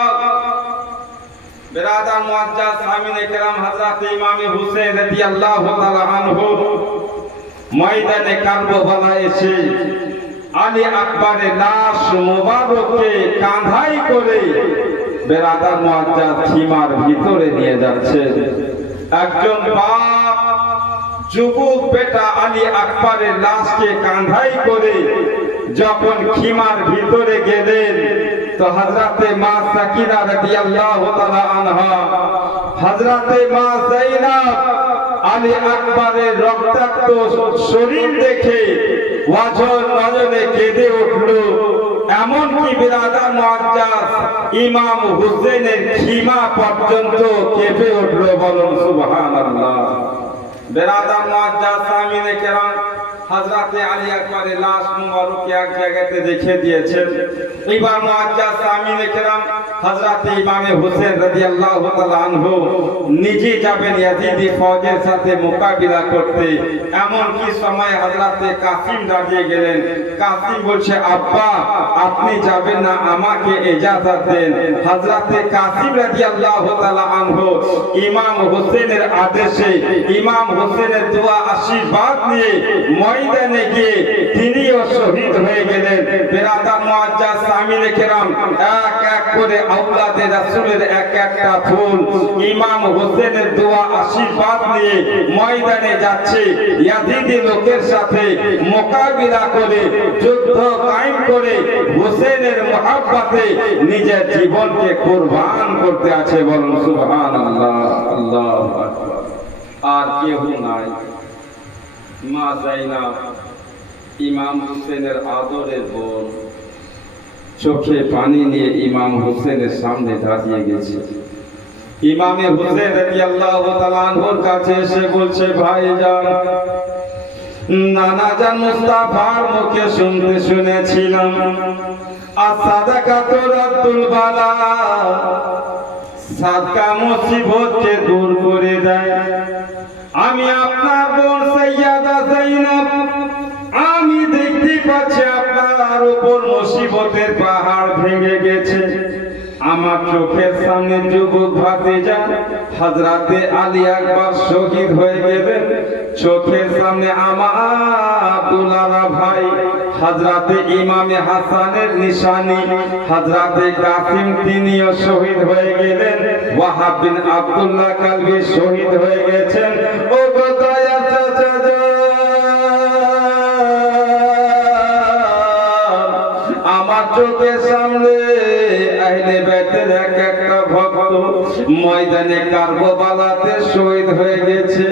বেরাদার মুআজ্জাজ সামিনে কেরাম হযরত ইমাম হুসাইন রাদিয়াল্লাহু তাআলা আনহু ময়দানে কারবালা এসে আলী আকবরের লাশ মুবারককে কাঁধাই করে বেরাদার মুআজ্জাজ খিমার ভিতরে নিয়ে যাচ্ছে। একজন বাপ যুবক বেটা আলী আকবরের লাশকে কাঁধাই করে যখন খিমার ভিতরে গেলেন, তো হযরতে মা সাকিনা রাদিয়াল্লাহু তাআলা আনহা, হযরতে মা যায়েনব আলী আকবরের রক্তাক্ত শরীর দেখে ওয়াজর নজরে কেঁদে উঠল। এমনকি বেরাদার মুআজ্জাজ ইমাম হুসেনের খিমা পর্যন্ত কেঁপে উঠল। বলুন সুবহানাল্লাহ। বেরাদার মুআজ্জাজ সামিনে কেরাম হযরতে আলী আকবরের লাশ মুবারককে এক জায়গাতে রেখে দিয়েছেন। এবার মুআজ্জাজ সামিনে কেরাম হযরতে ইমাম হোসেন রাদিয়াল্লাহু তাআলা আনহু নিজে যাবেন ইয়াজিদি ফৌজের সাথে মোকাবিলা করতে। এমন কি সময় হযরতে কাসিম দাঁড়িয়ে গেলেন। কাসিম বলছে, আব্বা আপনি যাবেন না, আমাকে ইজাজত দেন। হযরতে কাসিম রাদিয়াল্লাহু তাআলা আনহু ইমাম হোসেনের আদেশে ইমাম হোসেনের দোয়া আশীর্বাদ নিয়ে ময়দানে গিয়ে তিনিও শহীদ হয়ে গেলেন। বেরাদার মুআজ্জাজ সামিনে কেরাম এক এক করে আওলাদে রাসূলের এক একটা ফুল ইমাম হোসেনের দোয়া আশীর্বাদ নিয়ে ময়দানে যাচ্ছে। ইয়াজিদি লোকের সাথে মোকাবিলা করে যুদ্ধ কায়েম করে হোসেনের মহব্বতে নিজের জীবনকে কুরবান করতে আছে। বলুন সুবহানাল্লাহ। আল্লাহু আকবার। আর কেউ নাই। মা যায়েনব ইমাম হোসেনের আদরের বোন, চোখে পানি নিয়ে ইমাম হোসেনের সামনে দাঁড়িয়ে গেছে। ইমামে হোসেন রাদিয়াল্লাহু তাআলা আনহুর কাছে এসে বলছে, ভাইজান নানাজান মুস্তাফার মুখে শুনতে শুনেছিলাম আস-সাদাকাতু রাদ্দুল বালা, সাদকা মুসিবতকে দূর করে দেয়। আমি আপনার বোন সাইয়্যিদা যায়েনব, আমি দেখতে পাচ্ছি আপনার উপর মুসিবতের পাহাড় ভেঙে গেছে। আমার চোখের সামনে যুবক ভাতিজা হযরতে আলী আকবর শহীদ হয়ে গেলেন। চোখের সামনে আমার দুলারা ভাই হযরতে ইমামে হাসানের নিশানি হযরতে কাসিম তিনিও শহীদ হয়ে গেলেন। ওয়াহাব বিন আব্দুল্লাহ কালবি শহীদ হয়ে গেছেন। ও গো দয়ার চাচা, আমার চোখের সামনে আহলে বাইতের এক একটা ভক্ত ময়দানে কারবালাতে শহীদ হয়ে গেছে।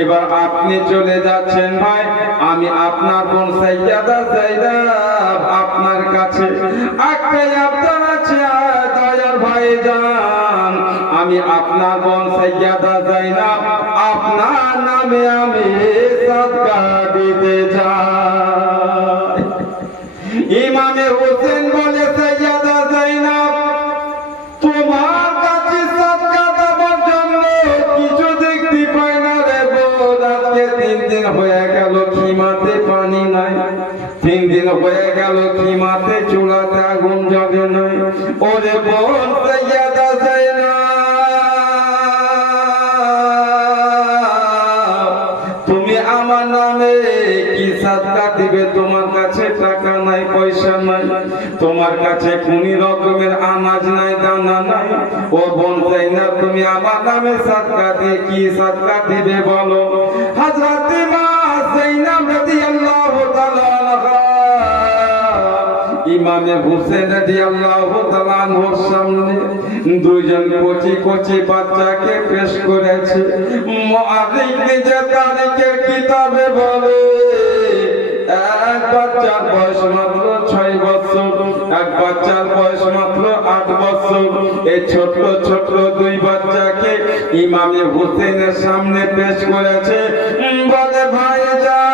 এবার আপনি চলে যাচ্ছেন ভাই, আমি আপনার বোন সাইয়্যিদা যায়েনব আপনার কাছে একটাই আবদার আছে, দয়ার ভাইজান আমি আপনার বোন সাইয়্যিদা যায়নাব আপনার নামে আমি সাদকা দিতে চাই। ইমামে হোসেন বলে সাইয়্যিদা যায়নাব তোমার কাছে সাদকা দেওয়ার জন্য কিছু দেখতে পাই না রে বোন। আজকে 3 দিন হয়ে গেল খিমাতে পানি নাই, 3 দিন হয়ে গেল খিমাতে চুলাতে আগুন জ্বলে নাই। ওরে বোন সাইয়্যিদা যায়নাব তুমি আমার নামে কি সাদকা দিবে? তোমার কাছে টাকা নাই, পয়সা নাই, তোমার কাছে কোনি রকমের আনাজ নাই, দানা নাই। ও বোন যায়নাব তুমি আমার নামে সাদকা দিয়ে কি সাদকা দিবে বলো? হযরত মা যায়নাব রাদিয়াল্লাহু তাআলা আনহা ইমামে হোসেন রাদিয়াল্লাহু তাআলা আনহুর সামনে দুইজন কচি কচি বাচ্চাকে পেশ করেছে। মুআররিখ নিজে তারিখের কিতাবে বলে এক বাচ্চার বয়স মাত্র 6 বছর, এক বাচ্চার বয়স মাত্র 8 বছর। এই ছোট্ট ছোট্ট দুই বাচ্চাকে ইমামে হোসেনের সামনে পেশ করেছে। বলে ভাইজান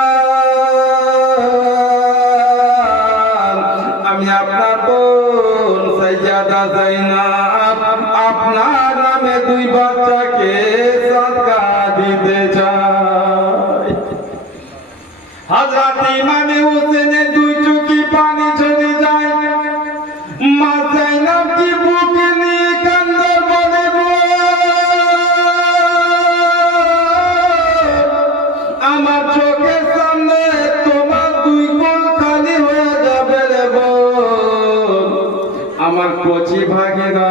আমি আপনার বোন সাইয়্যিদা যায়নাব আপনার নামে দুই বাচ্চাকে সাদকা দিতে চাই। হযরত ইমামে হোসেনের দুই চোখে পানি ঝরে যায়। মা যায়নাব কি বুকে নিয়ে কান্দে, বলে আমার চোখের সামনে তোমার দুই কোল খালি হয়ে যাবে রে বোন। আমার কচি ভাগিনা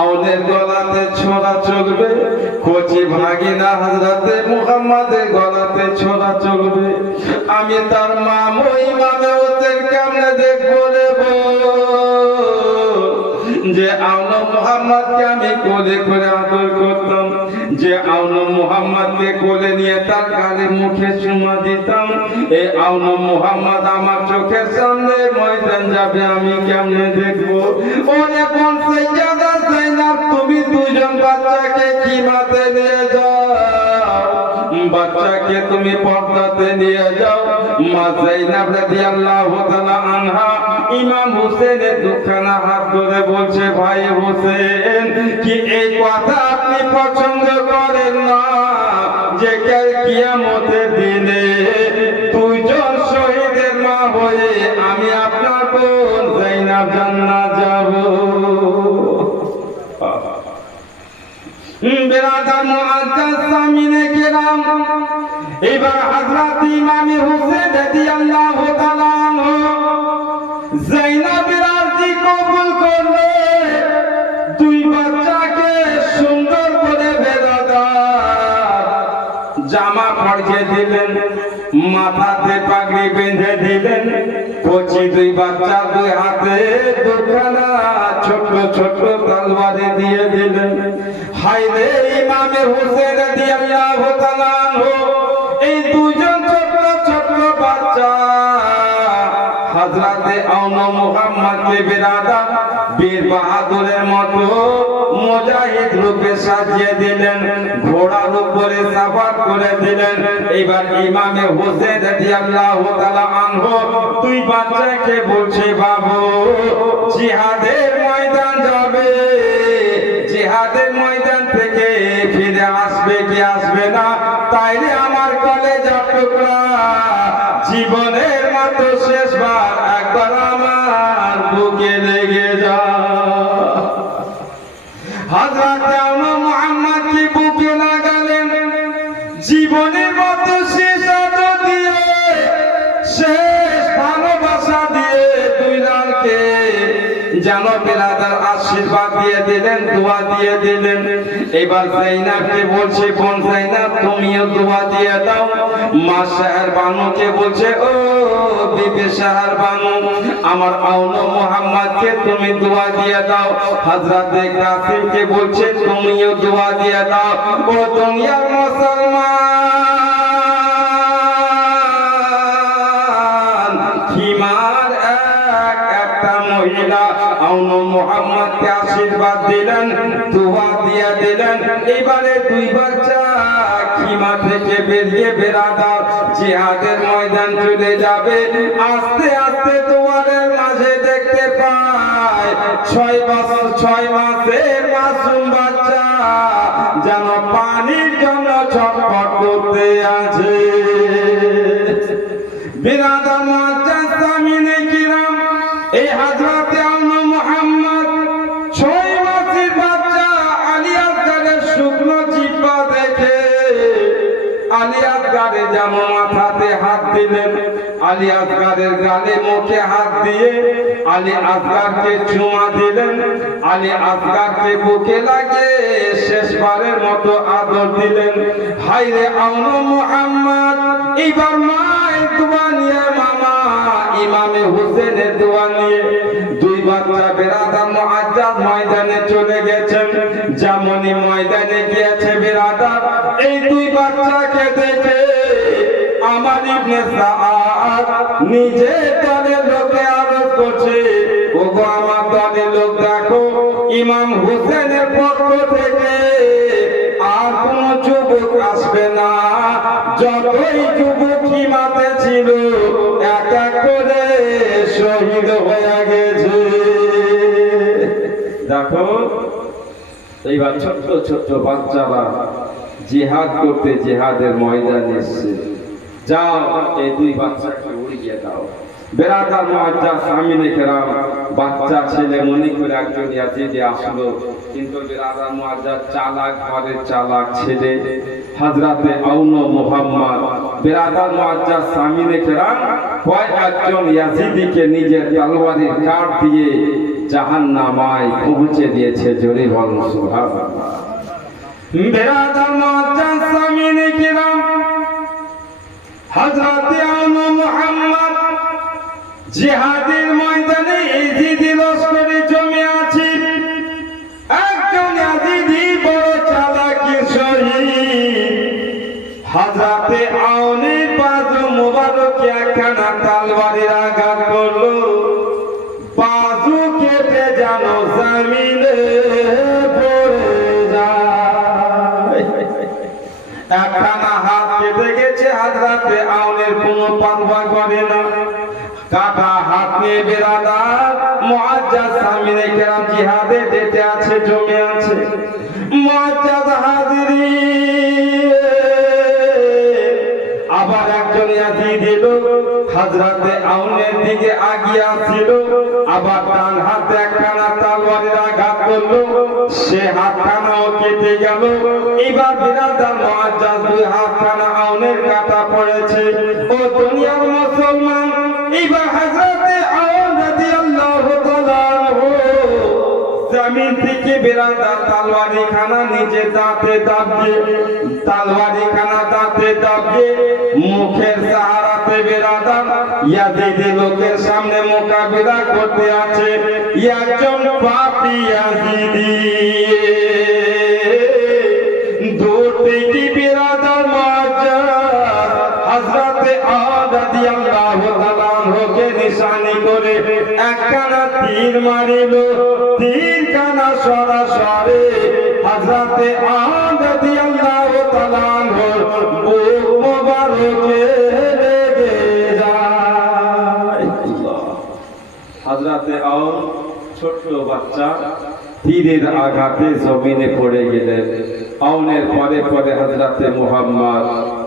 আউনের গলাতে ছোড়া চলবে, কচি ভাগিনা হযরতে মুহাম্মাদের গলাতে ছোড়া চলবে। আমি তার মা ইমামে হোসেন কেমনে দেখবো রে বোন? যে আউন মুহাম্মদকে আমি কোলে করে আদর করতাম, যে আউন মুহাম্মদকে কোলে নিয়ে তার গালে মুখে চুমা দিতাম, এই আউন মুহাম্মদ আমার চোখের সামনে ময়দান যাবে আমি কেমনে দেখবো? ওরে বোন সাইয়্যিদা যায়নাব তুমি দুজন বাচ্চাকে খিমাতে নিয়ে যাও, বাচ্চাকে তুমি পর্দাতে নিয়ে যাও। মা যায়নাব রাদিয়াল্লাহু তাআলা আনহা ইমাম হোসেনের দুখানা হাত ধরে বলছে ভাই হোসেন কি এই কথা আপনি পছন্দ করেন না যে কাল কিয়ামতের দিনে দুইজন শহীদের মা হয়ে আমি আপনার বোন যায়নাব জান্নাত যাব? বিরাদার মুআজ্জাজ সামিনে কেরাম এবার হযরত ইমামে হোসেন রাদিয়াল্লাহু তাআলা আনহু যায়নাবের আরজি কবুল করলে দুই বাচ্চাকে সুন্দর করে বেরাদার জামা পরিয়ে দিলেন, মাথাতে পাগড়ি বেঁধে দিলেন। কচি দুই বাচ্চা দুই হাতে দুখানা ছোট ছোট তলোয়ার দিয়ে দিলেন। হায়রে ইমামে হোসেন রাদিয়াল্লাহু তাআলা আনহু এই দুইজন ছোট ছোট বাচ্চা হযরতে আউন মুহাম্মদকে বেরাদার বীর বাহাদুরের মতো মুজাহিদ রূপে সাজিয়ে দিলেন, ঘোড়ার উপরে সওয়ার করে দিলেন। এবার ইমামে হোসেন রাদিয়াল্লাহু তাআলা আনহু দুই বাচ্চাকে বলছে বাবু জিহাদের ময়দান যাবে, জিহাদের ময়দান থেকে ফিরে আসবে কি আসবে না? তাইলে আমার কলেজের টুকরা জীবনের মতো শেষবার একবার আমার বুকে লেগে যা। হযরত আউন মুহাম্মদ কি বুকে লাগালেন, জীবনের মতো শেষ আদর দিয়ে শেষ ভালোবাসা দিয়ে দুই লালকে যেন বেরাদার আশীর্বাদ দিয়ে দিলেন, দোয়া দিয়ে দিলেন। এবার যায়নাবকে বলছে বোন যায়নাব তুমিও দোয়া দিয়ে দাও। মা শাহর বানুকে বলছে ও বিবি শাহর বানু আমার আউন মুহাম্মদকে তুমি দোয়া দিয়ে দাও। হযরতে কাসিমকে বলছে তুমিও দোয়া দিয়ে দাও। ও দুনিয়ার মুসলমান খিমার একটা মহিলা আউন মুহাম্মদকে আশীর্বাদ দিলেন, দোয়া এবারে দুই বাচ্চা খিমা থেকে বেরিয়ে বেরাদার জিহাদের ময়দান চলে যাবে। আস্তে আস্তে দুয়ারের মাঝে দেখতে পায় 6 মাসের মাসুম বাচ্চা যেন পানির জন্য ছটফট করতে আছে। বিরাদার মুআজ্জাজ সামিনে কিরাম, এই হযরতে আউন মুহাম্মদ 6 মাসের বাচ্চা আলী আসগরের শুকনো জিহ্বা দেখে আলী আসগরে যেমন মাথাতে হাত দিলেন, আলী আসগরের গালে মুখে হাত দিয়ে আলী আসগরকে চুমা দিলেন, আলী আসগরকে বুকে লাগিয়ে শেষবারের মতো আদর দিলেন। হায়রে আউন মুহাম্মদ, এবার মায়ের দোয়া নিয়ে মামা ইমামে হুসেনের দোয়া নিয়ে দুই বাচ্চা বেরাদার মুআজ্জাজ ময়দানে চলে গেছেন। যেমনই ময়দানে গিয়েছে বেরাদার, এই দুই বাচ্চাকে দেখে আমার ইবনে সাআদ নিজে দলের লোকে আরোপ করছে, ওগো আমার দলের লোক দেখো, ইমাম হুসেনের পক্ষ থেকে আর কোন যুবক আসবে না, যতই যুবক খিমাতে ছিল এক এক করে শহীদ হয়ে গেছে। দেখো এইবার ছোট্ট ছোট্ট বাচ্চারা জিহাদ করতে জিহাদের ময়দানে এসছে। যাও এই দুই বাচ্চাকে উড়িয়ে দাও। বেরাদার মুআজ্জাজ সামিনে কেরাম, বাচ্চা ছেলে মনে করে একজন ইয়াজিদি আসলো, কিন্তু বেরাদার মুআজ্জাজ চালাক ঘরের চালাক ছেলে হযরতে আউন মুহাম্মদ বেরাদার মুআজ্জাজ সামিনে কেরাম কয় একজন ইয়াজিদিকে নিজের তলোয়ারের কাঠ দিয়ে জাহান্নামায় পৌঁছে দিয়েছে। জোরে বলুন সুবহানাল্লাহ। বেরাদার মুআজ্জাজ সামিনে কেরাম, হযরতে আউন মুহাম্মদ জিহাদের ময়দানে ইজিদি লস্করে জমে আছে। একজন ইয়াজিদি বড় চালাকি শহীদ হযরতে আউনের বাজু মোবারকে একখানা তলোয়ারের আঘাত করলো, বাজু কেটে যেন জমিনে পড়ে যায়। একখানা হাত কেটে গেছে, হযরতে আউনের কোনো পারওয়া করে না। কাটা হাত নিয়ে বেরাদার মুআজ্জাজ সামিনে কেরাম জিহাদে ডেটে আছে, জমে আছে। মুআজ্জাজ হাজিরিন, আবার একজন ইয়াজিদি লোক হযরতে আউনের দিকে আগিয়ে আসছিল, আবার ডান হাতে একখানা তলোয়ারের আঘাত করলো, সে হাতখানাও কেটে গেল। এবার বেরাদার মুআজ্জাজ দুই হাতখানা আউনের কাটা পড়েছে। ও দুনিয়ার মুসলমান, এবার হযরতে আউন রাদিয়াল্লাহু তাআলা আনহু জমিন থেকে বেরাদার তলোয়ারি খানা নিজে দাঁতে দাবিয়ে, তলোয়ারি খানা দাঁতে দাবিয়ে মুখের সাহারাতে বেরাদার ইয়াজিদি লোকের সামনে মোকাবিলা করতে আছে। একজন পাপী ইয়াজিদি দূর থেকে বেরাদার মুআজ্জাজ হযরতে আউন রাদিয়াল্লাহু তাআলা আনহুকে নিশানি করে একখানা তীর মারিল। তীরখানা সরাসরি হযরতে আউন রাদিয়াল্লাহু তাআলা আনহুর বুক মোবারকে লেগে যায়। হযরতে আউন ছোট্ট বাচ্চা, তীরের আঘাতে জমিনে পড়ে গেলেন। আউনের পরে পরে হযরতে মুহাম্মদ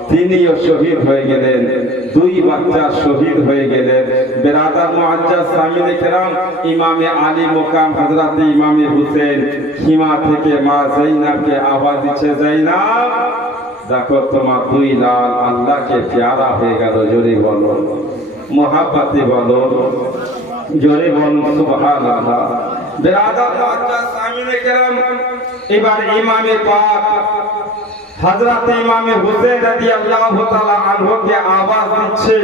তিনিও শহীদ হয়ে গেলেন। দুই বাচ্চা শহীদ হয়ে গেলেন। বেরাদার মুআজ্জাজ সামিনে কেরাম, ইমামে আলী মুকাম হযরতে ইমামে হুসেন খিমা থেকে মা যায়নাবকে আওয়াজ দিচ্ছে, যায়নাব দেখো তোমার দুই লাল আল্লাহকে প্যারা হয়ে গেল। জোরে বলো, মুহাব্বতে বলো, জোরে বলো সুবহানাল্লাহ। বেরাদার মুআজ্জাজ সামিনে কেরাম, এবার ইমামে পাক হযরতে ইমামে হুসেন রাদিয়াল্লাহু তাআলা আনহুকে আওয়াজ দিচ্ছে,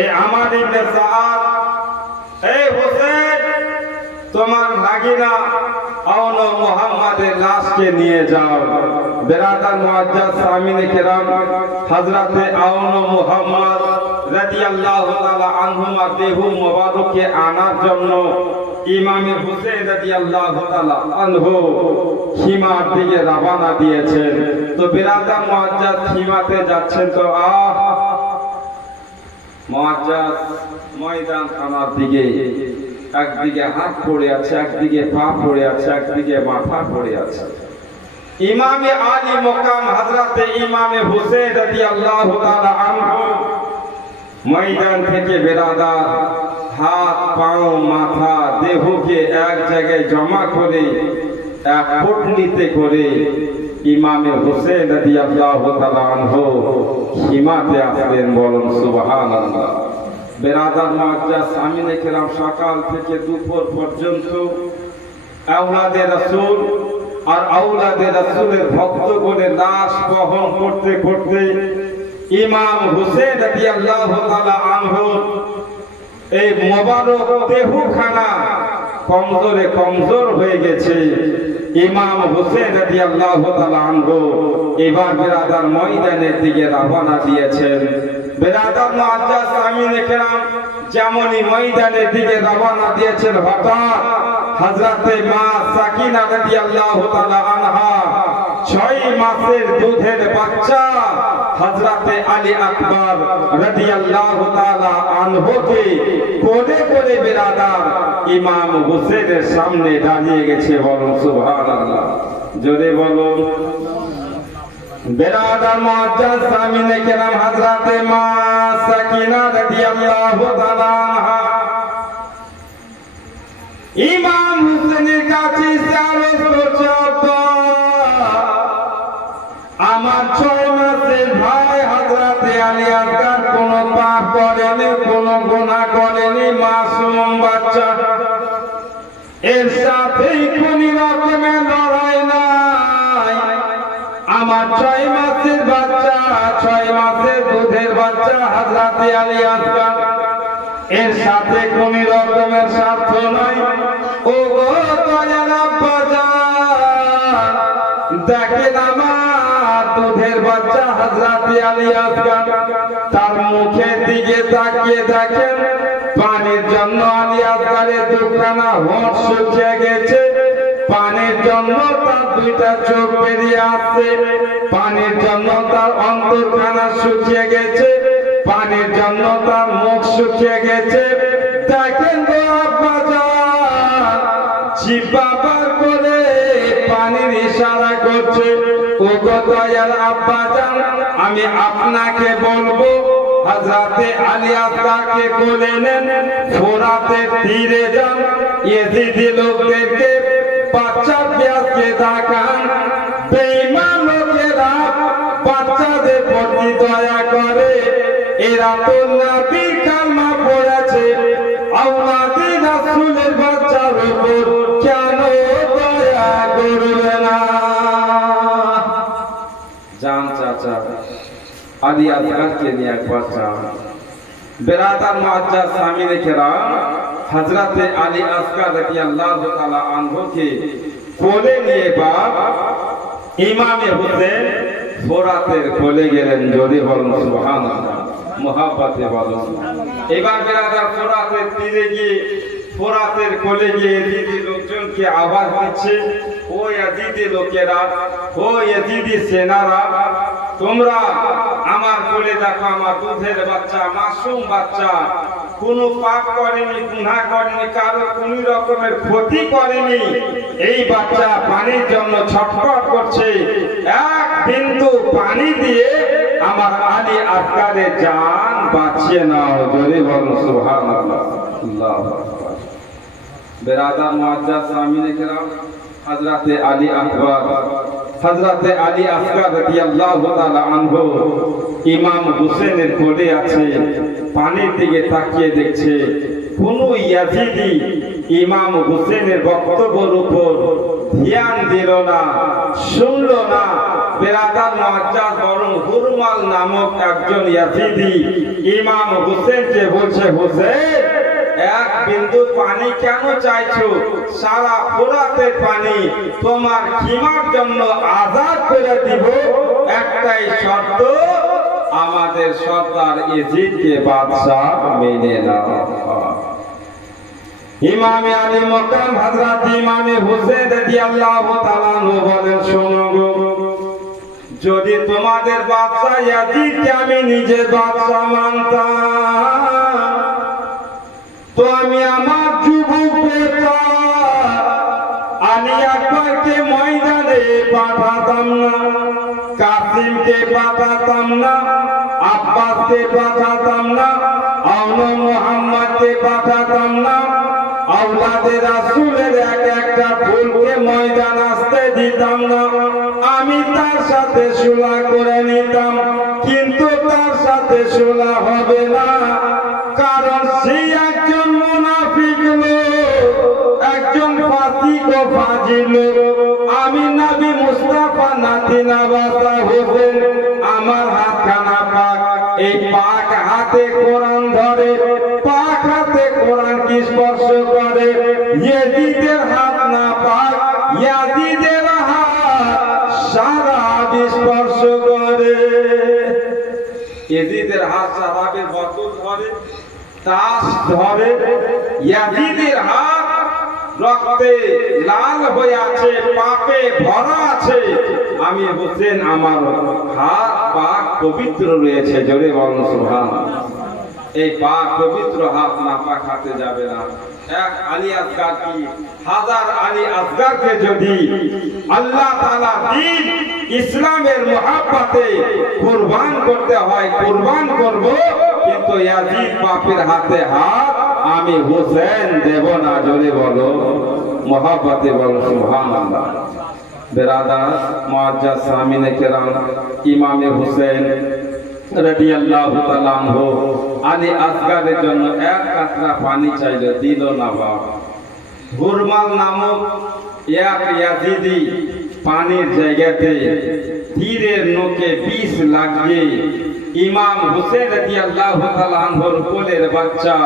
এই আমার ইবনে সাআদ, এই হুসেন তোমার ভাগিনা আউন মুহাম্মাদের লাশকে নিয়ে যাও। বেরাদার মুআজ্জাজ সামিনে কেরাম, হযরতে আউন মুহাম্মদ রাদিয়াল্লাহু তাআলা আনহুমার দেহ মোবারককে আনার জন্য ইমামে হুসেন রাদিয়াল্লাহু তাআলা আনহু খিমার দিকে রওনা দিয়েছেন। তো বিরাদার মুআজ্জাজ খিমাতে যাচ্ছেন, তো মুআজ্জাজ ময়দান খানার দিকে একদিকে হাত পড়ে আছে, একদিকে পা পড়ে আছে, একদিকে মাথা পড়ে আছে। ইমামে আলী মুকাম হযরতে ইমামে হুসেন রাদিয়াল্লাহু তাআলা আনহু ময়দান থেকে বেরাদার হাত পাও মাথা দেহকে এক জায়গায় জমা করে এক পুটলিতে করে ইমামে হুসেন রাদিয়াল্লাহু তাআলা আনহু খিমাতে আসলেন। বলুন সুবহানাল্লাহ। বেরাদার মুআজ্জাজ সামিনে কেরাম সকাল থেকে দুপুর পর্যন্ত আওলাদে রাসূল আর আওলাদে রাসূলের ভক্তগণের লাশ বহন করতে করতে ইমাম হুসেন রাদিয়াল্লাহু তাআলা আনহু এই মোবারক দেহখানা কমজোর হয়ে গেছে। ইমাম হুসেন রাদিয়াল্লাহু তাআলা আনহু এবার বেরাদার ময়দানের দিকে রওনা দিয়েছেন। বেরাদার মুআজ্জাজ সামিনে কেরাম যেমনই ময়দানের দিকে রওনা দিয়েছেন, হঠাৎ হযরতে মা সাকিনা রাদিয়াল্লাহু তাআলা আনহা 6 মাসের দুধের বাচ্চা হযরতে আলী আকবর রাদিয়াল্লাহু তাআলা আনহুকে কোলে করে বেরাদার ইমাম হুসেনের সামনে দাঁড়িয়ে গেছে। বলুন সুবহানাল্লাহ, জোরে বলুন। বেরাদার মুআজ্জাজ সামিনে কেরাম হযরতে মা সাকিনা রাদিয়াল্লাহু তাআলা আনহা ইমাম হুসেনের কাছে সালাত করছে, আমার 6 মাসের ভাই হযরতে আলী আকবর কোনো পাপ করেনি, কোনো গুনাহ করেনি, মাসুম বাচ্চা, এর সাথে কোনো রকমের লড়াই নাই। আমার 6 মাসের বাচ্চা, 6 মাসের দুধের বাচ্চা হযরতে আলী আকবর, এর সাথে কোনো রকমের স্বার্থ নাই। ও গো দয়াল আব্বাজান, দেখেন আমার দুধের বাচ্চা হযরতে আলী আকবর, তার মুখের দিকে তাকিয়ে দেখেন পানির জন্য আলী আকবরের দুখানা হোঁট শুকিয়ে গেছে, পানির জন্য তার 2টা চোখ বেরিয়ে আসছে, পানির জন্য তার অন্তরখানা শুকিয়ে গেছে, পানির জন্য তার মুখ শুকিয়ে গেছে। দেখেন গো আব্বাজান, জিহ্বা বার করে পানির ইশারা করছে। ও গো দয়াল আব্বাজান, আমি আপনাকে বলবো হযরতে আলী আকবরকে কোলে নেন, ফোরাতের তীরে যান, ইয়েজিদি লোকদেরকে বাচ্চা পেয়াজকে দেখান, বেঈমান লোকেরা বাচ্চাদের প্রতি দয়া করে, এরা তো নবীর কালমা পড়েছে, আওলাদে রাসূলের বাচ্চার উপর কেন দয়া করবে না। জান চাচা আলী আকবরকে নিয়ে একবার যান। বেরাদার মুআজ্জাজ সামিনে কেরাম হযরতে আলী আকবর রাদিয়াল্লাহু তাআলা আনহুকে কোলে নিয়ে বাপ ইমামে হুসেন ফোরাতের কোলে গেলেন। জোরে বলুন সুবহানাল্লাহ, মুহাব্বতে বলুন। এবার বেরাদার ফোরাতের তীরে গিয়ে ফোরাতের কোলে গিয়ে ইয়েজিদি লোকজনকে আওয়াজ দিচ্ছে, ও ইয়েজিদি লোকেরা, ও ইয়েজিদি সেনারা, তোমরা আমার কোলে দেখো আমার দুধের বাচ্চা, মাসুম বাচ্চা, কোনো পাপ করেনি, গুনাহ করেনি, কারো কোনো রকমের ক্ষতি করেনি। এই বাচ্চা পানির জন্য ছটফট করছে, এক বিন্দু পানি দিয়ে আমার আলী আকবরের জান বাঁচিয়ে নাও। জোরে বলুন সুবহানাল্লাহ, আল্লাহু আকবার। বেরাদার মুআজ্জাজ সামিনে কেরাম হযরতে আলী আকবর, হযরতে আলী আকবর রাদিয়াল্লাহু তাআলা আনহু ইমাম হুসেনের কোলে আছে, পানির দিকে তাকিয়ে দেখছে, কোন ইয়াজিদি ইমাম হুসেনের বক্তব্যের উপর ধ্যান দিল না, শুনলো না। বেরাদার মুআজ্জাজ বরং হুরমাল নামক একজন ইয়াজিদি ইমাম হুসেনকে বলছে, হুসেন এক বিন্দু পানি কেন চাইছো? সারা ফোরাতের পানি তোমার খিমার জন্য আজাদ করে দিব, একটাই শর্ত, আমাদের সর্দার ইয়াজিদকে বাদশা মেনে নাও। ইমামে আলী মকরম হযরত ইমামে হুসাইন রাদিয়াল্লাহু তাআলা আনহু বলেন, শোনো গো, যদি তোমাদের বাদশা ইয়াজিদকে আমি নিজে বাদশা মানতাম, তো আমি আমার যুবক বেটা আলী আকবরকে ময়দানে পাঠাতাম না, কাসিমকে পাঠাতাম না, আব্বাসকে পাঠাতাম না, আওলা মুহাম্মদকে পাঠাতাম না, আওলাদে রাসূলের এক একটা ফুলকে ময়দান আসতে দিতাম না। আমি তার সাথে সুলা করে নিতাম, কিন্তু তার সাথে সুলা হবে না, কারণ সে একজন মুনাফিক লোক, একজন ফাসিক ও ফাজিল লোক। আমি নবী মুস্তাফা নাতি নওয়াজা হোসেন, আমার হাতখানা পাক, এই পাক হাতে কোরআন ধরে, পাক হাতে কোরআন কি স্পর্শ করে। ইয়াজিদের হাত না পাক, ইয়াজিদের হাত সারাবি স্পর্শ করে। ইয়াজিদের হাত সারাবি বোতল ধরে, তাস ধরে। ইয়াজিদের হাত রক্তে লাল হয়ে আছে, পাপে ভরা আছে। আমি হোসেন, আমার হাত পাক পবিত্র রয়েছে। জোরে বলুন সুবহানাল্লাহ। এই পাক পবিত্র হাত না পাক হাতে যাবে না। এক আলী আসগার কি হাজার আলী আসগারকে যদি আল্লাহ তাআলা দ্বীন ইসলামের মুহাব্বতে কুরবান করতে হয়, কুরবান করব, কিন্তু ইয়াজিদ পাপের হাতে হাত আমি হোসেন দেব না। জোরে বলো মুহাব্বতে বলো সুবহানাল্লাহ। বেরাদার মুআজ্জাজ সামিনে কেরাম, ইমামে হোসেন রাদিয়াল্লাহু তাআলা আনহু আলী আসগারের জন্য এক কাতরা পানি চাইল, দিল না বাবা। হুরমাল নামক এক ইয়াজিদি পানির জায়গাতে তীরের নোকে বিষ লাগিয়ে ইমাম হোসেন রাদিয়াল্লাহু তাআলা আনহুর কোলের বাচ্চা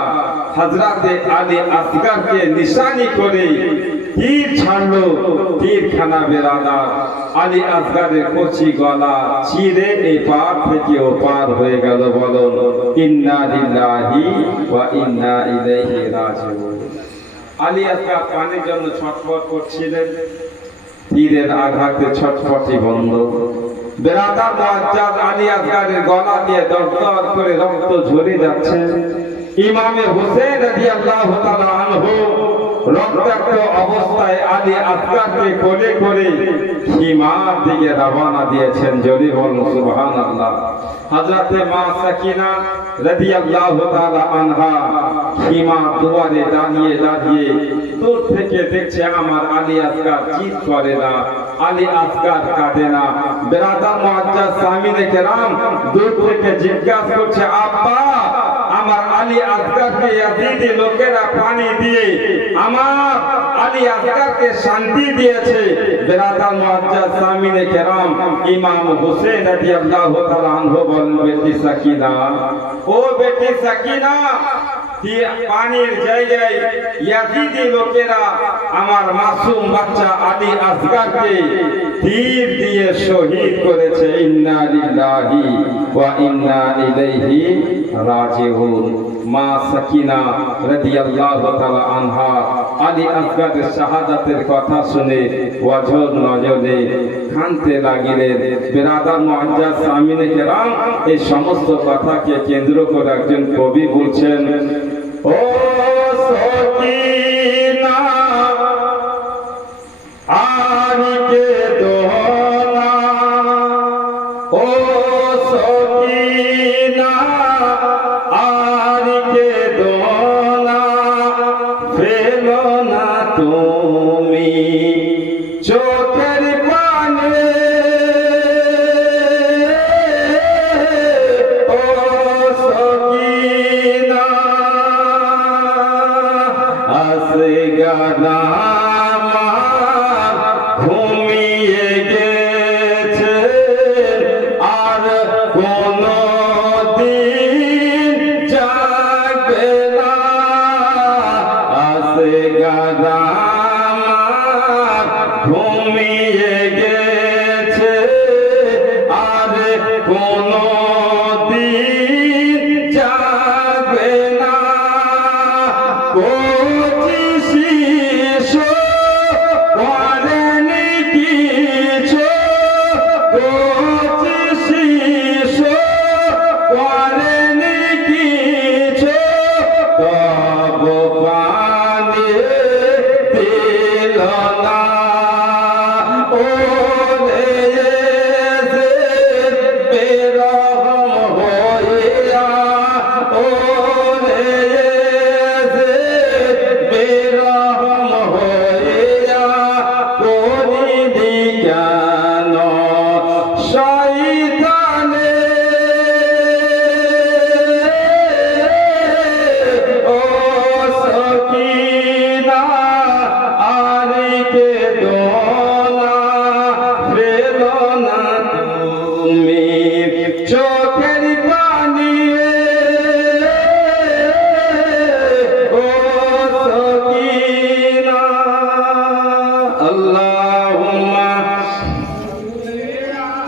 হযরতে আলী আসগারকে নিশানি করে তীর ছাড়লো। তীরখানা বেরাদার আলী আসগারের কচি গলা চিরে এই পার থেকে ও পার হয়ে গেল। বলো ইন্না লিল্লাহি ওয়া ইন্না ইলাইহি রাজিউন। আলী আসগার পানির জন্য ছটফট করছিলেন, তীরের আঘাতে ছটফটি বন্ধ। বেরাদার মুআজ্জাজ আলী আসগারের গলা দিয়ে দরদর করে রক্ত ঝরে যাচ্ছে। ইমামে হোসেন রাদিয়াল্লাহু তাআলা আনহু রক্তাক্ত অবস্থায় আলী আসগারকে কোলে করে সীমার দিকে রওনা দিয়েছেন। জোরে বলুন সুবহানাল্লাহ। হযরতে মা সাকিনা রাদিয়াল্লাহু তাআলা আনহা সীমার দুয়ারে দাঁড়িয়ে দাঁড়িয়ে দূর থেকে দেখছে আমার আলী আসগার চিৎ করে না, আলী আসগার কাঁদে না। বেরাদার মুআজ্জাজ সামিনে কেরাম দূর থেকে জিজ্ঞাসা করছে, আব্বা, আমার আলী আসগারকে ইয়াজিদি লোকেরা পানি দিয়ে আমার আলী আসগারকে শান্তি দিয়েছে। বেরাদার মুআজ্জাজ সামিনে কেরাম ইমাম হোসেন রাদিয়াল্লাহু তাআলা আনহু বলেন, বেটি সাকিনা, ও বেটি সাকিনা, পানির জায়গায় ইয়াজিদি লোকেরা আমার মাসুম বাচ্চা আলী আসগারকে তীর দিয়ে শহীদ করেছে। ইন্না লিল্লাহি ওয়া ইন্না ইলাইহি রাজিউন। মা সাকিনা রাদিয়াল্লাহু তাআলা আনহা আলী আসগারের শাহাদাতের কথা শুনে ওয়াজর নজরে কাঁদতে লাগিলেন। বেরাদার মুআজ্জাজ সামিনে কেরাম এই সমস্ত কথাকে কেন্দ্র করে একজন কবি বলছেন, ও সাকিনা আরিকে দোনা, ও সাকিনা আরিকে দোনা, ফেলো না তুমি চোখের পানে, ও সাকিনা আসগানা ঘুমিয়ে গেছে, পঁচিশ করেনি কিছু তবু পানি দিল না ও রে বেরা